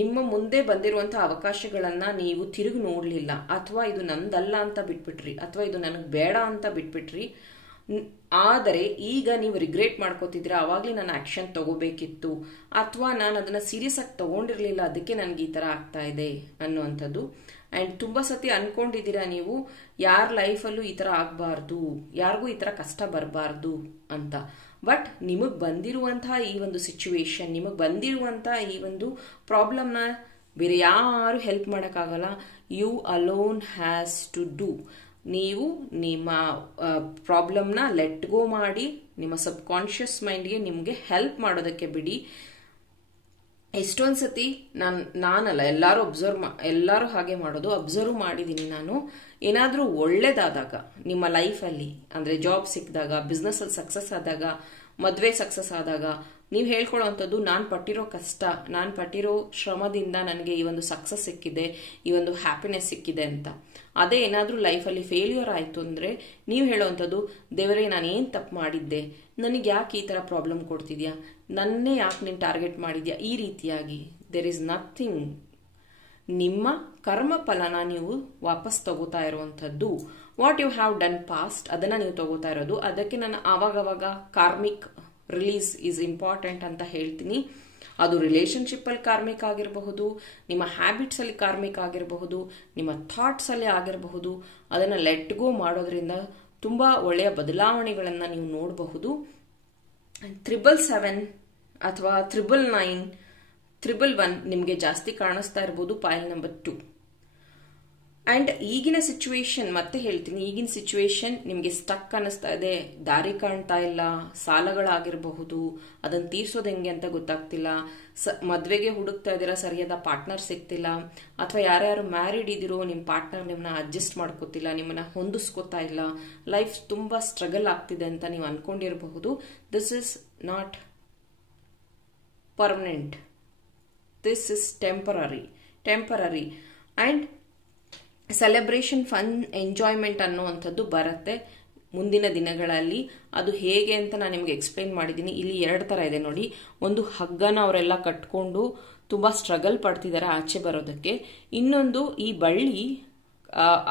ನಿಮ್ಮ ಮುಂದೆ ಬಂದಿರುವಂತಹ ಅವಕಾಶಗಳನ್ನ ನೀವು ತಿರುಗಿ ನೋಡ್ಲಿಲ್ಲ, ಅಥವಾ ಇದು ನಂದಲ್ಲ ಅಂತ ಬಿಟ್ಬಿಟ್ರಿ, ಅಥವಾ ಇದು ನನಗ್ ಬೇಡ ಅಂತ ಬಿಟ್ಬಿಟ್ರಿ. ಆದರೆ ಈಗ ನೀವು ರಿಗ್ರೆಟ್ ಮಾಡ್ಕೋತಿದ್ರೆ ಅವಾಗ್ಲೇ ನಾನು ಆಕ್ಷನ್ ತಗೋಬೇಕಿತ್ತು, ಅಥವಾ ನಾನು ಅದನ್ನ ಸೀರಿಯಸ್ ಆಗಿ ತಗೊಂಡಿರ್ಲಿಲ್ಲ, ಅದಕ್ಕೆ ನನ್ಗೆ ಈ ತರ ಆಗ್ತಾ ಇದೆ ಅನ್ನುವಂಥದ್ದು. ಅಂಡ್ ತುಂಬಾ ಸತಿ ಅನ್ಕೊಂಡಿದ್ದೀರಾ ನೀವು, ಯಾರ ಲೈಫಲ್ಲೂ ಈ ತರ ಆಗ್ಬಾರ್ದು, ಯಾರಿಗೂ ಈ ತರ ಕಷ್ಟ ಬರಬಾರ್ದು ಅಂತ. ಬಟ್ ನಿಮಗ್ ಬಂದಿರುವಂತಹ ಈ ಒಂದು ಸಿಚುವೇಶನ್, ನಿಮಗ್ ಬಂದಿರುವಂತಹ ಈ ಒಂದು ಪ್ರಾಬ್ಲಮ್ನ ಬೇರೆ ಯಾರು ಹೆಲ್ಪ್ ಮಾಡಕ್ಕಾಗಲ್ಲ. You alone has to do. ನೀವು ನಿಮ್ಮ ಪ್ರಾಬ್ಲಮ್ನ ಲೆಟ್ ಗೋ ಮಾಡಿ, ನಿಮ್ಮ ಸಬ್ ಕಾನ್ಶಿಯಸ್ ಮೈಂಡ್ಗೆ ನಿಮಗೆ ಹೆಲ್ಪ್ ಮಾಡೋದಕ್ಕೆ ಬಿಡಿ. ಎಷ್ಟೊಂದ್ ಸತಿ ನಾನಲ್ಲ, ಎಲ್ಲರೂ ಹಾಗೆ ಮಾಡೋದು, ಅಬ್ಸರ್ವ್ ಮಾಡಿದೀನಿ ನಾನು. ಏನಾದ್ರೂ ಒಳ್ಳೇದಾದಾಗ ನಿಮ್ಮ ಲೈಫಲ್ಲಿ, ಅಂದ್ರೆ ಜಾಬ್ ಸಿಕ್ಕಿದಾಗ, ಬಿಸ್ನೆಸ್ ಅಲ್ಲಿ ಸಕ್ಸಸ್ ಆದಾಗ, ಮದ್ವೆ ಸಕ್ಸಸ್ ಆದಾಗ, ನೀವು ಹೇಳ್ಕೊಳ್ಳೋವಂಥದ್ದು ನಾನು ಪಟ್ಟಿರೋ ಕಷ್ಟ, ನಾನು ಪಟ್ಟಿರೋ ಶ್ರಮದಿಂದ ನನಗೆ ಈ ಒಂದು ಸಕ್ಸಸ್ ಸಿಕ್ಕಿದೆ, ಈ ಒಂದು ಹ್ಯಾಪಿನೆಸ್ ಸಿಕ್ಕಿದೆ ಅಂತ. ಅದೇ ಏನಾದ್ರೂ ಲೈಫಲ್ಲಿ ಫೇಲ್ಯೂರ್ ಆಯ್ತು ಅಂದ್ರೆ ನೀವು ಹೇಳೋವಂಥದ್ದು, ದೇವರೇ ನಾನು ಏನ್ ತಪ್ಪು ಮಾಡಿದ್ದೆ, ನನಗೆ ಯಾಕೆ ಈ ತರ ಪ್ರಾಬ್ಲಮ್ ಕೊಡ್ತಿದ್ಯಾ, ನನ್ನೇ ಯಾಕೆ ನೀನು ಟಾರ್ಗೆಟ್ ಮಾಡಿದ್ಯಾ, ಈ ರೀತಿಯಾಗಿ. There is nothing. ನಿಮ್ಮ ಕರ್ಮ ಫಲನ ನೀವು ವಾಪಸ್ ತಗೋತಾ ಇರುವಂತದ್ದು. What you have done past, ಅದನ್ನ ನೀವು ತಗೋತಾ ಇರೋದು. ಅದಕ್ಕೆ ನಾನು ಆವಾಗವಾಗ ಕಾರ್ಮಿಕ್ ರಿಲೀಸ್ ಈಸ್ ಇಂಪಾರ್ಟೆಂಟ್ ಅಂತ ಹೇಳ್ತೀನಿ. ಅದು ರಿಲೇಶನ್ಶಿಪ್ ಅಲ್ಲಿ ಕಾರ್ಮಿಕ್ ಆಗಿರಬಹುದು, ನಿಮ್ಮ ಹ್ಯಾಬಿಟ್ಸ್ ಅಲ್ಲಿ ಕಾರ್ಮಿಕ್ ಆಗಿರಬಹುದು, ನಿಮ್ಮ ಥಾಟ್ಸ್ ಅಲ್ಲಿ ಆಗಿರಬಹುದು. ಅದನ್ನ ಲೆಟ್ ಗೋ ಮಾಡೋದ್ರಿಂದ ತುಂಬಾ ಒಳ್ಳೆಯ ಬದಲಾವಣೆಗಳನ್ನ ನೀವು ನೋಡಬಹುದು. 777 ಅಥವಾ 999, 111 ನಿಮಗೆ ಜಾಸ್ತಿ ಕಾಣಿಸ್ತಾ ಇರಬಹುದು ಪೈಲ್ ನಂಬರ್ 2. ಅಂಡ್ ಈಗಿನ ಸಿಚುವೇಶನ್, ಮತ್ತೆ ಹೇಳ್ತೀನಿ, ಈಗಿನ ಸಿಚುವೇಶನ್ ನಿಮ್ಗೆ ಸ್ಟಕ್ ಅನಿಸ್ತಾ ಇದೆ, ದಾರಿ ಕಾಣ್ತಾ ಇಲ್ಲ, ಸಾಲಗಳಾಗಿರಬಹುದು, ಅದನ್ನ ತೀರ್ಸೋದು ಹೆಂಗೆ ಅಂತ ಗೊತ್ತಾಗ್ತಿಲ್ಲ, ಮದ್ವೆಗೆ ಹುಡುಕ್ತಾ ಇದ್ದೀರಾ, ಸರಿಯಾದ ಪಾರ್ಟ್ನರ್ ಸಿಗ್ತಿಲ್ಲ, ಅಥವಾ ಯಾರ್ಯಾರು ಮ್ಯಾರಿಡ್ ಇದಿರೋ ನಿಮ್ ಪಾರ್ಟ್ನರ್ ನಿಮ್ಮನ್ನ ಅಡ್ಜಸ್ಟ್ ಮಾಡ್ಕೋತಿಲ್ಲ, ನಿಮ್ಮನ್ನ ಹೊಂದಿಸ್ಕೋತಾ ಇಲ್ಲ, ಲೈಫ್ ತುಂಬಾ ಸ್ಟ್ರಗಲ್ ಆಗ್ತಿದೆ ಅಂತ ನೀವು ಅನ್ಕೊಂಡಿರಬಹುದು. This is not permanent, this is temporary. And celebration, fun, enjoyment ಅನ್ನುವಂಥದ್ದು ಬರುತ್ತೆ ಮುಂದಿನ ದಿನಗಳಲ್ಲಿ. ಅದು ಹೇಗೆ ಅಂತ ನಾನು ನಿಮ್ಗೆ ಎಕ್ಸ್ಪ್ಲೈನ್ ಮಾಡಿದ್ದೀನಿ. ಇಲ್ಲಿ 2 ತರ ಇದೆ ನೋಡಿ. ಒಂದು, ಹಗ್ಗನ ಅವರೆಲ್ಲ ಕಟ್ಕೊಂಡು ತುಂಬಾ ಸ್ಟ್ರಗಲ್ ಪಡ್ತಿದ್ದಾರೆ ಆಚೆ ಬರೋದಕ್ಕೆ. ಇನ್ನೊಂದು, ಈ ಬಳ್ಳಿ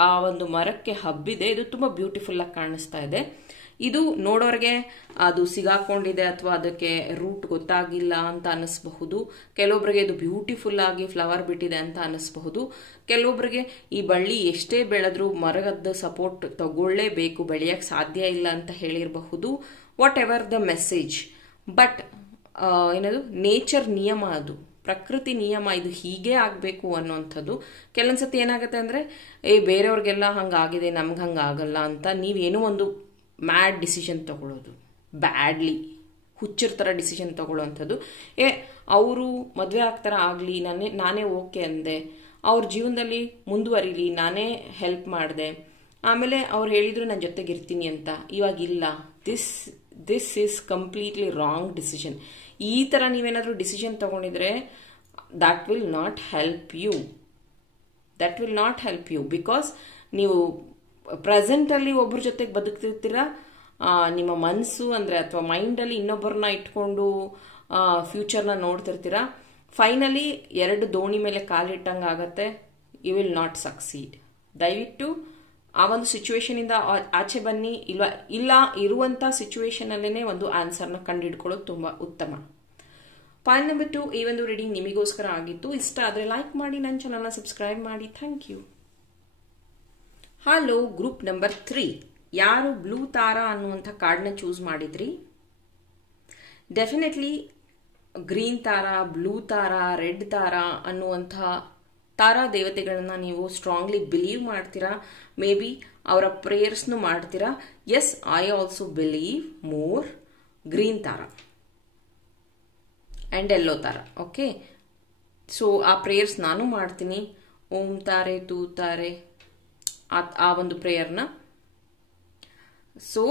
ಆ ಒಂದು ಮರಕ್ಕೆ ಹಬ್ಬಿದೆ, ಇದು ತುಂಬಾ ಬ್ಯೂಟಿಫುಲ್ ಆಗಿ ಕಾಣಿಸ್ತಾ ಇದೆ. ಇದು ನೋಡೋರ್ಗೆ ಅದು ಸಿಗಾಕೊಂಡಿದೆ ಅಥವಾ ಅದಕ್ಕೆ ರೂಟ್ ಗೊತ್ತಾಗಿಲ್ಲ ಅಂತ ಅನಿಸ್ಬಹುದು. ಕೆಲವೊಬ್ಬರಿಗೆ ಇದು ಬ್ಯೂಟಿಫುಲ್ ಆಗಿ ಫ್ಲವರ್ ಬಿಟ್ಟಿದೆ ಅಂತ ಅನಿಸ್ಬಹುದು. ಕೆಲವೊಬ್ಬರಿಗೆ ಈ ಬಳ್ಳಿ ಎಷ್ಟೇ ಬೆಳೆದ್ರೂ ಮರದ ಸಪೋರ್ಟ್ ತಗೊಳ್ಳೇಬೇಕು, ಬೆಳೆಯಕ್ಕೆ ಸಾಧ್ಯ ಇಲ್ಲ ಅಂತ ಹೇಳಿರಬಹುದು. Whatever the message. But ಏನದು ನೇಚರ್ ನಿಯಮ, ಅದು ಪ್ರಕೃತಿ ನಿಯಮ, ಇದು ಹೀಗೆ ಆಗಬೇಕು ಅನ್ನೋಂಥದ್ದು. ಕೆಲವೊಂದ್ಸತಿ ಏನಾಗುತ್ತೆ ಅಂದರೆ ಬೇರೆಯವ್ರಿಗೆಲ್ಲ ಹಂಗಾಗಿದೆ ನಮ್ಗೆ ಹಂಗಾಗಲ್ಲ ಅಂತ ನೀವೇನೋ ಒಂದು ಮ್ಯಾಡ್ ಡಿಸಿಷನ್ ತಗೊಳ್ಳೋದು, ಬ್ಯಾಡ್ಲಿ ಹುಚ್ಚರ ಥರ ಡಿಸಿಷನ್ ತಗೊಳ್ಳೋವಂಥದ್ದು. ಅವರು ಮದುವೆ ಆಗ್ತಾರ ಆಗಲಿ, ನಾನೇ ಓಕೆ ಅಂದೆ, ಅವ್ರ ಜೀವನದಲ್ಲಿ ಮುಂದುವರಿಲಿ, ನಾನೇ ಹೆಲ್ಪ್ ಮಾಡಿದೆ, ಆಮೇಲೆ ಅವ್ರು ಹೇಳಿದ್ರು ನನ್ನ ಜೊತೆಗೆ ಇರ್ತೀನಿ ಅಂತ, ಇವಾಗಿಲ್ಲ. This is completely wrong decision. ಈ ಥರ ನೀವೇನಾದರೂ decision ತಗೊಂಡಿದ್ರೆ that will not help you. That will not help you because ನೀವು ಪ್ರೆಸೆಂಟಲ್ಲಿ ಒಬ್ಬರ ಜೊತೆಗೆ ಬದುಕ್ತಿರ್ತೀರಾ, ನಿಮ್ಮ ಮನಸ್ಸು ಅಂದರೆ ಅಥವಾ ಮೈಂಡಲ್ಲಿ ಇನ್ನೊಬ್ಬರನ್ನ ಇಟ್ಕೊಂಡು ಫ್ಯೂಚರ್ನ ನೋಡ್ತಿರ್ತೀರಾ. ಫೈನಲಿ ಎರಡು ದೋಣಿ ಮೇಲೆ ಕಾಲಿಟ್ಟಂಗೆ ಆಗತ್ತೆ. You will not succeed. ದಯವಿಟ್ಟು ಆ ಒಂದು ಸಿಚುವೇಶನಿಂದ ಆಚೆ ಬನ್ನಿ. ಇಲ್ಲ ಇರುವಂಥ ಸಿಚುವೇಶನಲ್ಲೇ ಒಂದು ಆನ್ಸರ್ನ ಕಂಡುಹಿಡ್ಕೊಳ್ಳೋದು ತುಂಬ ಉತ್ತಮ. ಪಾಯಿಂಟ್ ನಂಬರ್ 2, ಈ ಒಂದು ರೀಡಿಂಗ್ ನಿಮಗೋಸ್ಕರ ಆಗಿತ್ತು. ಇಷ್ಟ ಆದರೆ ಲೈಕ್ ಮಾಡಿ, ನನ್ನ ಚಾನಲ್ನ ಸಬ್ಸ್ಕ್ರೈಬ್ ಮಾಡಿ. Thank you. Hello, group number 3, ಯಾರು ಬ್ಲೂ ತಾರಾ ಅನ್ನುವಂಥ ಕಾರ್ಡ್ನ ಚೂಸ್ ಮಾಡಿದ್ರಿ? Definitely green Tara, blue Tara, red Tara ಅನ್ನುವಂಥ ತಾರಾ ದೇವತೆಗಳನ್ನ ನೀವು ಸ್ಟ್ರಾಂಗ್ಲಿ ಬಿಲೀವ್ ಮಾಡ್ತೀರಾ. ಮೇ ಬಿ ಅವರ ಪ್ರೇಯರ್ಸ್ನು ಮಾಡ್ತೀರಾ. Yes, I also believe more green Tara and yellow Tara. Okay, so ಆ ಪ್ರೇಯರ್ಸ್ ನಾನು ಮಾಡ್ತೀನಿ. ಓಂ ತಾರೆ ತೂ ತಾರೆ ಆ ಒಂದು ಪ್ರೇಯರ್ನ. ಸೊ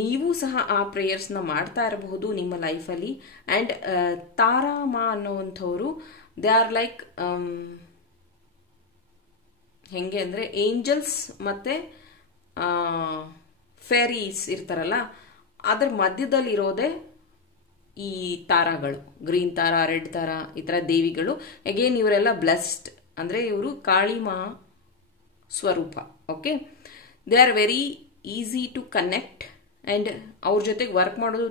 ನೀವು ಸಹ ಆ ಪ್ರೇಯರ್ಸ್ನ ಮಾಡ್ತಾ ಇರಬಹುದು ನಿಮ್ಮ ಲೈಫಲ್ಲಿ. And Tara Ma ಅನ್ನೋವಂಥವ್ರು they are like ಹೆಂಗೆ ಅಂದರೆ ಏಂಜಲ್ಸ್ ಮತ್ತು ಫೇರೀಸ್ ಇರ್ತಾರಲ್ಲ, ಅದರ ಮಧ್ಯದಲ್ಲಿರೋದೇ ಈ ತಾರಾಗಳು. ಗ್ರೀನ್ ತಾರಾ, ರೆಡ್ ತಾರಾ, ಈ ಥರ ದೇವಿಗಳು. ಅಗೇನ್ ಇವರೆಲ್ಲ ಬ್ಲೆಸ್ಡ್, ಅಂದರೆ ಇವರು ಕಾಳಿಮಾ ಸ್ವರೂಪ. Okay, they are very easy to connect and ಅವ್ರ ಜೊತೆಗೆ ವರ್ಕ್ ಮಾಡೋದು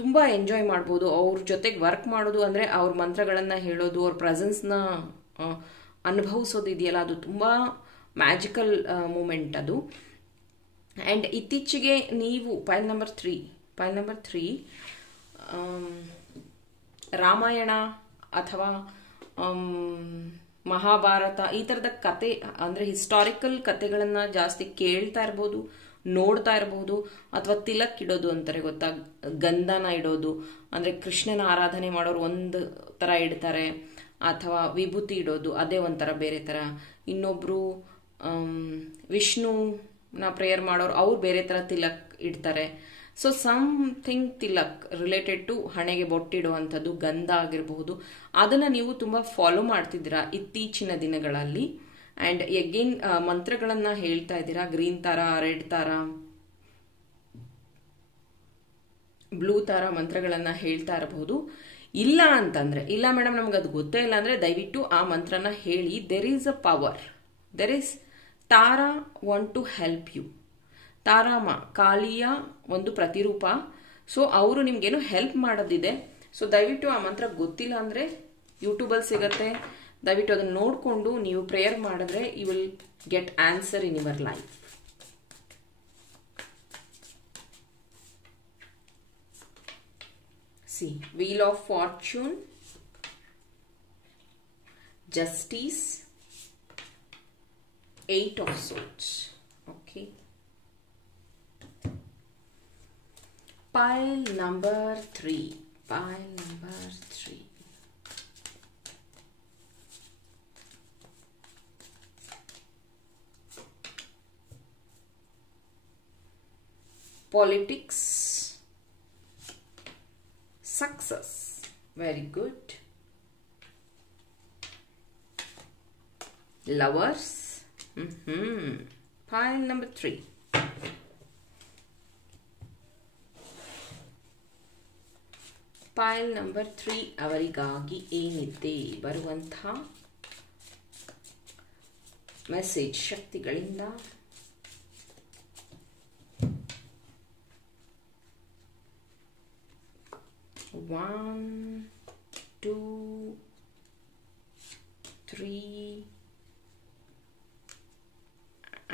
ತುಂಬ ಎಂಜಾಯ್ ಮಾಡ್ಬೋದು. ಅವ್ರ ಜೊತೆಗೆ ವರ್ಕ್ ಮಾಡೋದು ಅಂದರೆ ಅವ್ರ ಮಂತ್ರಗಳನ್ನು ಹೇಳೋದು, ಅವ್ರ ಪ್ರೆಸೆನ್ಸ್ನ ಅನುಭವಿಸೋದು ಇದೆಯಲ್ಲ, ಅದು ತುಂಬ ಮ್ಯಾಜಿಕಲ್ ಮೂಮೆಂಟ್ ಅದು. ಆ್ಯಂಡ್ ಇತ್ತೀಚೆಗೆ ನೀವು ಫೈಲ್ ನಂಬರ್ 3 ರಾಮಾಯಣ ಅಥವಾ ಮಹಾಭಾರತ ಈ ಥರದ ಕತೆ ಅಂದರೆ ಹಿಸ್ಟಾರಿಕಲ್ ಕತೆಗಳನ್ನು ಜಾಸ್ತಿ ಕೇಳ್ತಾ ಇರ್ಬೋದು, ನೋಡ್ತಾ ಇರಬಹುದು. ಅಥವಾ ತಿಲಕ್ ಇಡೋದು ಅಂತಾರೆ ಗೊತ್ತಾ, ಗಂಧನ ಇಡೋದು ಅಂದರೆ ಕೃಷ್ಣನ ಆರಾಧನೆ ಮಾಡೋರು ಒಂದು ಥರ ಇಡ್ತಾರೆ, ಅಥವಾ ವಿಭೂತಿ ಇಡೋದು ಅದೇ ಒಂಥರ ಬೇರೆ ಥರ. ಇನ್ನೊಬ್ರು ವಿಷ್ಣುನ ಪ್ರೇಯರ್ ಮಾಡೋರು ಅವ್ರು ಬೇರೆ ಥರ ತಿಲಕ್ ಇಡ್ತಾರೆ. So something tilak related to ಹಣೆಗೆ ಬೊಟ್ಟಿಡುವಂಥದ್ದು, ಗಂಧ ಆಗಿರಬಹುದು. ಅದನ್ನು ನೀವು ತುಂಬ ಫಾಲೋ ಮಾಡ್ತಿದ್ದೀರಾ ಇತ್ತೀಚಿನ ದಿನಗಳಲ್ಲಿ. ಆ್ಯಂಡ್ ಎಗೇನ್ ಮಂತ್ರಗಳನ್ನು ಹೇಳ್ತಾ ಇದ್ದೀರಾ. ಗ್ರೀನ್ ತಾರಾ, ರೆಡ್ ತಾರಾ, ಬ್ಲೂ ತಾರಾ ಮಂತ್ರಗಳನ್ನು ಹೇಳ್ತಾ ಇರಬಹುದು. ಇಲ್ಲ ಅಂತಂದರೆ, ಇಲ್ಲ ಮೇಡಮ್ ನಮ್ಗೆ ಅದು ಗೊತ್ತೇ ಇಲ್ಲ ಅಂದರೆ ದಯವಿಟ್ಟು ಆ ಮಂತ್ರನ ಹೇಳಿ. There is a power, there is Tara want to help you. ತಾರಾಮ ಕಾಳಿಯ ಒಂದು ಪ್ರತಿರೂಪ. ಸೊ ಅವರು ನಿಮ್ಗೇನು ಹೆಲ್ಪ್ ಮಾಡೋದಿದೆ. ಸೊ ದಯವಿಟ್ಟು ಆ ಮಂತ್ರ ಗೊತ್ತಿಲ್ಲ ಅಂದರೆ ಯೂಟ್ಯೂಬಲ್ಲಿ ಸಿಗತ್ತೆ, ದಯವಿಟ್ಟು ಅದನ್ನು ನೋಡಿಕೊಂಡು ನೀವು ಪ್ರೇಯರ್ ಮಾಡಿದ್ರೆ you will get answer in your life. See, wheel of fortune, justice, 8 of swords. Okay. Pile number 3. Pile number 3. Politics, success. Very good. Lovers. Pile number 3. Pile number 3 ಅವರಿಗಾಗಿ ಏನಿದೆ ಬರುವಂಥ ಮೆಸೇಜ್ ಶಕ್ತಿಗಳಿಂದ. One, 2, 3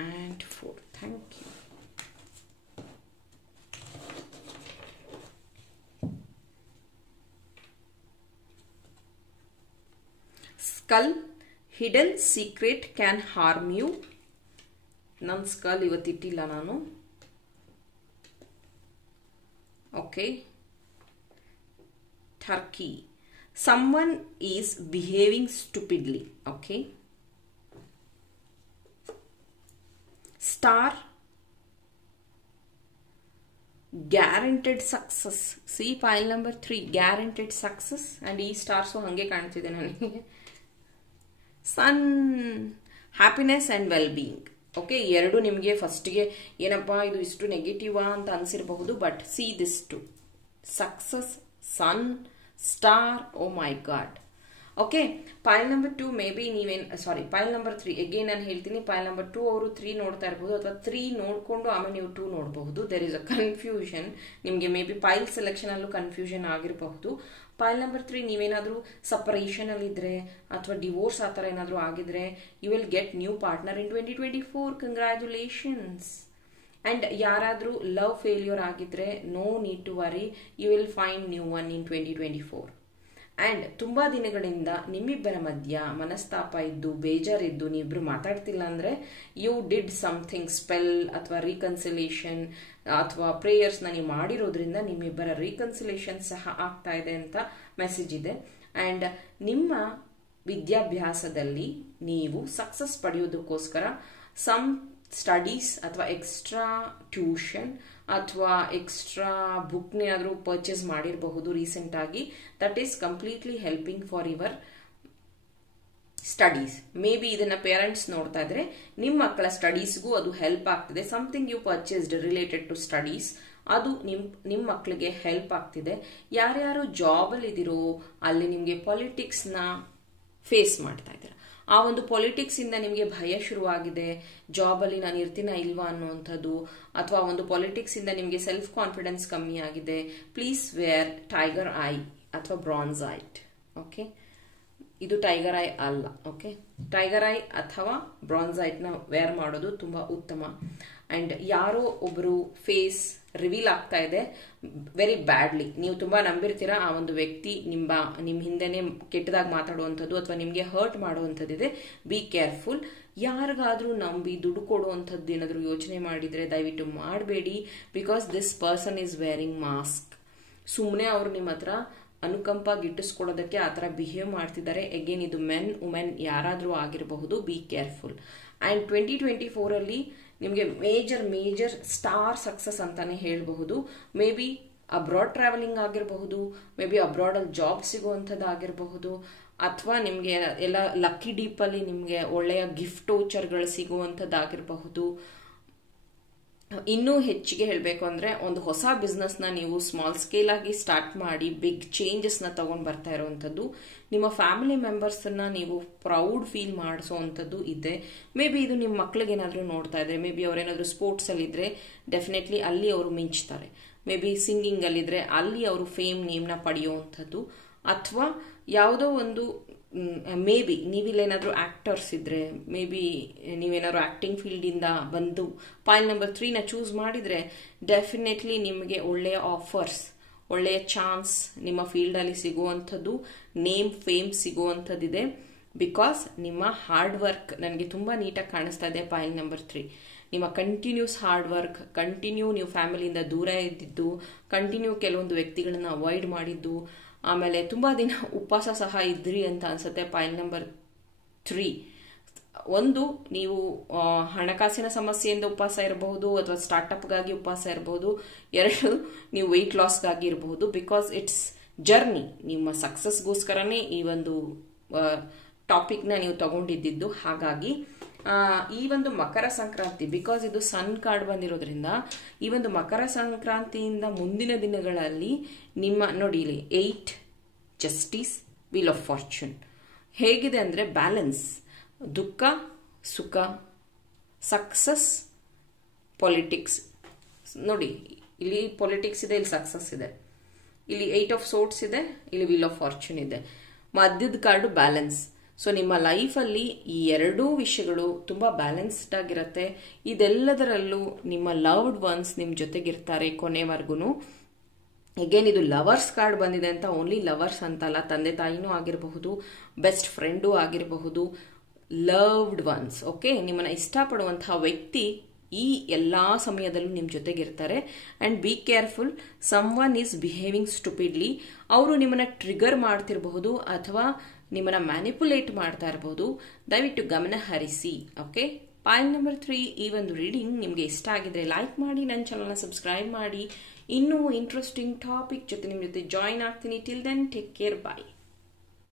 and 4. Thank you. Skull, hidden secret can harm you. ನನ್ನ skull ಇವತ್ತಿಟ್ಟಿಲ್ಲ ನಾನು. Okay. Turkey, someone is behaving stupidly. Okay. Star, guaranteed success. See pile number 3, guaranteed success, and ee stars hange kaantide nanage. Sun, happiness and well-being. Okay, ಎರಡು ನಿಮಗೆ ಫಸ್ಟ್ಗೆ ಏನಪ್ಪ ಇದು ಇಷ್ಟು ನೆಗೆಟಿವಾ ಅಂತ ಅನ್ಸಿರಬಹುದು, but see this to success, sun, star. Oh my God. Okay, file number 2 maybe file number 3 again ನಾನು ಹೇಳ್ತೀನಿ. ಪೈಲ್ ನಂಬರ್ 2 ಅವರು 3 ನೋಡ್ತಾ ಇರಬಹುದು, ಅಥವಾ 3 ನೋಡ್ಕೊಂಡು ಆಮೇಲೆ ನೀವು 2 ನೋಡಬಹುದು. There is a confusion. ನಿಮಗೆ ಮೇ ಬಿ ಪೈಲ್ ಸೆಲೆಕ್ಷನ್ ಅಲ್ಲೂ ಕನ್ಫ್ಯೂಷನ್ ಆಗಿರಬಹುದು. ಪೈಲ್ ನಂಬರ್ 3 ನೀವೇನಾದ್ರೂ ಸಪರೇಷನ್ ಅಲ್ಲಿ ಇದ್ರೆ ಅಥವಾ ಡಿವೋರ್ಸ್ ಆ ಥರ ಏನಾದರೂ ಆಗಿದ್ರೆ, you will get new partner in 2024. Congratulations. And ಯಾರಾದರೂ ಲವ್ ಫೇಲ್ಯೂರ್ ಆಗಿದ್ರೆ, no need to worry, you will find new one in 2024. And ತುಂಬಾ ದಿನಗಳಿಂದ ನಿಮ್ಮಿಬ್ಬರ ಮಧ್ಯ ಮನಸ್ತಾಪ ಇದ್ದು, ಬೇಜಾರಿದ್ದು, ನೀವಿಬ್ರು ಮಾತಾಡ್ತಿಲ್ಲ ಅಂದ್ರೆ, ಯು ಡಿಡ್ ಸಮಥಿಂಗ್ ಸ್ಪೆಲ್ ಅಥವಾ ರೀಕನ್ಸಿಲೇಷನ್ ಅಥವಾ ಪ್ರೇಯರ್ಸ್ನ ನೀವು ಮಾಡಿರೋದ್ರಿಂದ ನಿಮ್ಮಿಬ್ಬರ ರೀಕನ್ಸಿಲೇಷನ್ ಸಹ ಆಗ್ತಾ ಇದೆ ಅಂತ ಮೆಸೇಜ್ ಇದೆ. ಅಂಡ್ ನಿಮ್ಮ ವಿದ್ಯಾಭ್ಯಾಸದಲ್ಲಿ ನೀವು ಸಕ್ಸಸ್ ಪಡೆಯೋದಕ್ಕೋಸ್ಕರ ಸಮ್ ಸ್ಟಡೀಸ್ ಅಥವಾ ಎಕ್ಸ್ಟ್ರಾ ಟ್ಯೂಷನ್ ಅಥವಾ ಎಕ್ಸ್ಟ್ರಾ ಬುಕ್ನೇನಾದರೂ ಪರ್ಚೇಸ್ ಮಾಡಿರಬಹುದು ರೀಸೆಂಟ್ ಆಗಿ. That is completely helping for your studies. Maybe ಇದನ್ನ ಪೇರೆಂಟ್ಸ್ ನೋಡ್ತಾ ಇದ್ರೆ ನಿಮ್ಮ ಮಕ್ಕಳ ಸ್ಟಡೀಸ್ಗೂ ಅದು ಹೆಲ್ಪ್ ಆಗ್ತಿದೆ. Something you purchased related to studies, ಅದು ನಿಮ್ಮ ಮಕ್ಕಳಿಗೆ ಹೆಲ್ಪ್ ಆಗ್ತಿದೆ. ಯಾರ್ಯಾರು ಜಾಬಲ್ಲಿ ಇದಿರೋ ಅಲ್ಲಿ ನಿಮಗೆ ಪಾಲಿಟಿಕ್ಸ್ನ ಫೇಸ್ ಮಾಡ್ತಾ ಇದ್ದೀರಾ, ಆ ಒಂದು ಪಾಲಿಟಿಕ್ಸ್ ಇಂದ ನಿಮಗೆ ಭಯ ಶುರುವಾಗಿದೆ, ಜಾಬಲ್ಲಿ ನಾನು ಇರ್ತೀನ ಇಲ್ವಾ ಅನ್ನುವಂಥದ್ದು, ಅಥವಾ ಒಂದು ಪಾಲಿಟಿಕ್ಸ್ ಇಂದ ನಿಮಗೆ ಸೆಲ್ಫ್ ಕಾನ್ಫಿಡೆನ್ಸ್ ಕಮ್ಮಿ ಆಗಿದೆ, ಪ್ಲೀಸ್ ವೇರ್ ಟೈಗರ್ ಐ ಅಥವಾ ಬ್ರಾನ್ಸ್ ಐಟ್. ಓಕೆ, ಇದು ಟೈಗರ್ ಐ ಅಲ್ಲ. ಓಕೆ, ಟೈಗರ್ ಐ ಅಥವಾ ಬ್ರಾನ್ಸ್ ಐಟ್ನ ವೇರ್ ಮಾಡೋದು ತುಂಬಾ ಉತ್ತಮ. ಅಂಡ್ ಯಾರೋ ಒಬ್ಬರು ಫೇಸ್ ರಿವೀಲ್ ಆಗ್ತಾ ಇದೆ ವೆರಿ ಬ್ಯಾಡ್ಲಿ. ನೀವು ತುಂಬಾ ನಂಬಿರ್ತೀರಾ ಆ ಒಂದು ವ್ಯಕ್ತಿ ನಿಮ್ಮ ಹಿಂದೆನೆ ಕೆಟ್ಟದಾಗಿ ಮಾತಾಡುವಂಥದ್ದು ಅಥವಾ ನಿಮಗೆ ಹರ್ಟ್ ಮಾಡುವಂಥದ್ದಿದೆ. Be careful. ಯಾರಿಗಾದ್ರೂ ನಂಬಿ ದುಡ್ಡು ಕೊಡುವಂಥದ್ದು ಏನಾದರೂ ಯೋಚನೆ ಮಾಡಿದ್ರೆ ದಯವಿಟ್ಟು ಮಾಡಬೇಡಿ. Because this person is varying mask. ಸುಮ್ಮನೆ ಅವರು ನಿಮ್ಮ ಹತ್ರ ಅನುಕಂಪ ಗಿಟ್ಟಿಸ್ಕೊಡೋದಕ್ಕೆ ಆ ಥರ ಬಿಹೇವ್ ಮಾಡ್ತಿದ್ದಾರೆ. ಅಗೇನ್ ಇದು ಮೆನ್ ವುಮೆನ್ ಯಾರಾದರೂ ಆಗಿರಬಹುದು. Be careful. ಅಂಡ್ 2024 ಅಲ್ಲಿ ನಿಮಗೆ ಮೇಜರ್ ಸ್ಟಾರ್ ಸಕ್ಸಸ್ ಅಂತಾನೆ ಹೇಳಬಹುದು. ಮೇ ಬಿ ಅಬ್ರಾಡ್ ಟ್ರಾವೆಲಿಂಗ್ ಆಗಿರಬಹುದು, ಮೇ ಬಿ ಅಬ್ರಾಡ್ ಅಲ್ಲಿ ಜಾಬ್ ಸಿಗುವಂಥದ್ದು ಆಗಿರಬಹುದು, ಅಥವಾ ನಿಮಗೆ ಎಲ್ಲ ಲಕ್ಕಿ ಡೀಪಲ್ಲಿ ನಿಮಗೆ ಒಳ್ಳೆಯ ಗಿಫ್ಟ್ ವೋಚರ್ಗಳು ಸಿಗುವಂಥದ್ದಾಗಿರಬಹುದು. ಇನ್ನೂ ಹೆಚ್ಚಿಗೆ ಹೇಳಬೇಕು ಅಂದ್ರೆ ಒಂದು ಹೊಸ ಬಿಸ್ನೆಸ್ ನ ನೀವು ಸ್ಮಾಲ್ ಸ್ಕೇಲ್ ಆಗಿ ಸ್ಟಾರ್ಟ್ ಮಾಡಿ ಬಿಗ್ ಚೇಂಜಸ್ ನ ತಗೊಂಡ್ ಬರ್ತಾ ಇರುವಂತದ್ದು. ನಿಮ್ಮ ಫ್ಯಾಮಿಲಿ ಮೆಂಬರ್ಸ್ ನ ನೀವು ಪ್ರೌಡ್ ಫೀಲ್ ಮಾಡಿಸುವಂತದ್ದು ಇದೆ. ಮೇ ಬಿ ಇದು ನಿಮ್ಮ ಮಕ್ಳಿಗೆ ಏನಾದ್ರು ನೋಡ್ತಾ ಇದ್ರೆ, ಮೇ ಬಿ ಅವ್ರೇನಾದ್ರು ಸ್ಪೋರ್ಟ್ಸ್ ಅಲ್ಲಿ ಇದ್ರೆ ಡೆಫಿನೆಟ್ಲಿ ಅಲ್ಲಿ ಅವರು ಮಿಂಚ್ತಾರೆ. ಮೇ ಬಿ ಸಿಂಗಿಂಗ್ ಅಲ್ಲಿದ್ರೆ ಅಲ್ಲಿ ಅವರು ಫೇಮ್ ನೇಮ್ನ ಪಡೆಯುವಂಥದ್ದು, ಅಥವಾ ಯಾವುದೋ ಒಂದು ಮೇ ಬಿ ನೀವಿಲ್ಲೇನಾದ್ರೂ ಆಕ್ಟರ್ಸ್ ಇದ್ರೆ, ಮೇ ಬಿ ನೀವೇನಾದ್ರು ಆಕ್ಟಿಂಗ್ ಫೀಲ್ಡ್ ಇಂದ ಬಂದು ಪೈಲ್ ನಂಬರ್ 3 ನ ಚೂಸ್ ಮಾಡಿದ್ರೆ ಡೆಫಿನೆಟ್ಲಿ ನಿಮಗೆ ಒಳ್ಳೆಯ ಆಫರ್ಸ್, ಒಳ್ಳೆಯ ಚಾನ್ಸ್ ನಿಮ್ಮ ಫೀಲ್ಡ್ ಅಲ್ಲಿ ಸಿಗುವಂಥದ್ದು, ನೇಮ್ ಫೇಮ್ ಸಿಗುವಂಥದ್ದಿದೆ. ಬಿಕಾಸ್ ನಿಮ್ಮ ಹಾರ್ಡ್ ವರ್ಕ್ ನನಗೆ ತುಂಬಾ ನೀಟಾಗಿ ಕಾಣಿಸ್ತಾ ಇದೆ. ಪೈಲ್ ನಂಬರ್ 3 ನಿಮ್ಮ ಕಂಟಿನ್ಯೂಸ್ ಹಾರ್ಡ್ ವರ್ಕ್, ಕಂಟಿನ್ಯೂ ನೀವು ಫ್ಯಾಮಿಲಿಯಿಂದ ದೂರ ಇದ್ದಿದ್ದು, ಕಂಟಿನ್ಯೂ ಕೆಲವೊಂದು ವ್ಯಕ್ತಿಗಳನ್ನ ಅವಾಯ್ಡ್ ಮಾಡಿದ್ದು, ಆಮೇಲೆ ತುಂಬಾ ದಿನ ಉಪವಾಸ ಸಹ ಇದ್ರಿ ಅಂತ ಅನ್ಸುತ್ತೆ. ಪೈಲ್ ನಂಬರ್ 3 ಒಂದು ನೀವು ಹಣಕಾಸಿನ ಸಮಸ್ಯೆಯಿಂದ ಉಪವಾಸ ಇರಬಹುದು, ಅಥವಾ ಸ್ಟಾರ್ಟ್ಅಪ್ಗಾಗಿ ಉಪವಾಸ ಇರಬಹುದು. 2 ನೀವು ವೆಯ್ಟ್ ಲಾಸ್ಗಾಗಿ ಇರಬಹುದು. Because it's journey. ನಿಮ್ಮ ಸಕ್ಸಸ್ಗೋಸ್ಕರನೇ ಈ ಒಂದು ಟಾಪಿಕ್ನ ನೀವು ತಗೊಂಡಿದ್ದು. ಹಾಗಾಗಿ ಈ ಒಂದು ಮಕರ ಸಂಕ್ರಾಂತಿ, ಬಿಕಾಸ್ ಇದು ಸನ್ ಕಾರ್ಡ್ ಬಂದಿರೋದ್ರಿಂದ, ಈ ಒಂದು ಮಕರ ಸಂಕ್ರಾಂತಿಯಿಂದ ಮುಂದಿನ ದಿನಗಳಲ್ಲಿ ನಿಮ್ಮ ನೋಡಿ ಇಲ್ಲಿ 8 ಜಸ್ಟಿಸ್, ವೀಲ್ ಆಫ್ ಫಾರ್ಚೂನ್ ಹೇಗಿದೆ ಅಂದ್ರೆ ಬ್ಯಾಲೆನ್ಸ್, ದುಃಖ ಸುಖ, ಸಕ್ಸಸ್, ಪಾಲಿಟಿಕ್ಸ್. ನೋಡಿ ಇಲ್ಲಿ ಪಾಲಿಟಿಕ್ಸ್ ಇದೆ, ಇಲ್ಲಿ ಸಕ್ಸಸ್ ಇದೆ, ಇಲ್ಲಿ 8 ಆಫ್ ಸೋರ್ಟ್ಸ್ ಇದೆ, ಇಲ್ಲಿ ವೀಲ್ ಆಫ್ ಫಾರ್ಚೂನ್ ಇದೆ, ಮಧ್ಯದ ಕಾರ್ಡು ಬ್ಯಾಲೆನ್ಸ್. ಸೊ ನಿಮ್ಮ ಲೈಫಲ್ಲಿ ಈ ಎರಡೂ ವಿಷಯಗಳು ತುಂಬಾ ಬ್ಯಾಲೆನ್ಸ್ಡ್ ಆಗಿರುತ್ತೆ. ಇದೆಲ್ಲದರಲ್ಲೂ ನಿಮ್ಮ ಲವ್ಡ್ ಒನ್ಸ್ ನಿಮ್ಮ ಜೊತೆಗಿರ್ತಾರೆ ಕೊನೆವರೆಗೂ. ಅಗೇನ್ ಇದು ಲವರ್ಸ್ ಕಾರ್ಡ್ ಬಂದಿದೆ ಅಂತ ಓನ್ಲಿ ಲವರ್ಸ್ ಅಂತಲ್ಲ, ತಂದೆ ತಾಯಿನೂ ಆಗಿರಬಹುದು, ಬೆಸ್ಟ್ ಫ್ರೆಂಡೂ ಆಗಿರಬಹುದು, ಲವ್ಡ್ ಒನ್ಸ್. ಓಕೆ, ನಿಮ್ಮನ್ನ ಇಷ್ಟಪಡುವಂತಹ ವ್ಯಕ್ತಿ ಈ ಎಲ್ಲಾ ಸಮಯದಲ್ಲೂ ನಿಮ್ ಜೊತೆಗಿರ್ತಾರೆ. And be careful, someone is behaving stupidly. ಅವರು ನಿಮ್ಮನ್ನ ಟ್ರಿಗರ್ ಮಾಡ್ತಿರಬಹುದು ಅಥವಾ ನಿಮ್ಮನ್ನ ಮ್ಯಾನಿಪುಲೇಟ್ ಮಾಡ್ತಾ ಇರಬಹುದು. ದಯವಿಟ್ಟು ಗಮನ ಹರಿಸಿ. ಓಕೆ, ಪಾಯಿಂಟ್ ನಂಬರ್ 3, ಈ ಒಂದು ರೀಡಿಂಗ್ ನಿಮಗೆ ಇಷ್ಟ ಆಗಿದ್ರೆ ಲೈಕ್ ಮಾಡಿ, ನನ್ನ ಚಾನಲ್ನ ಸಬ್ಸ್ಕ್ರೈಬ್ ಮಾಡಿ. ಇನ್ನೂ ಇಂಟ್ರೆಸ್ಟಿಂಗ್ ಟಾಪಿಕ್ ಜೊತೆ ನಿಮ್ಮ ಜೊತೆ ಜಾಯಿನ್ ಆಗ್ತೀನಿ. ಟಿಲ್ ದೆನ್ ಟೇಕ್ ಕೇರ್, ಬಾಯ್.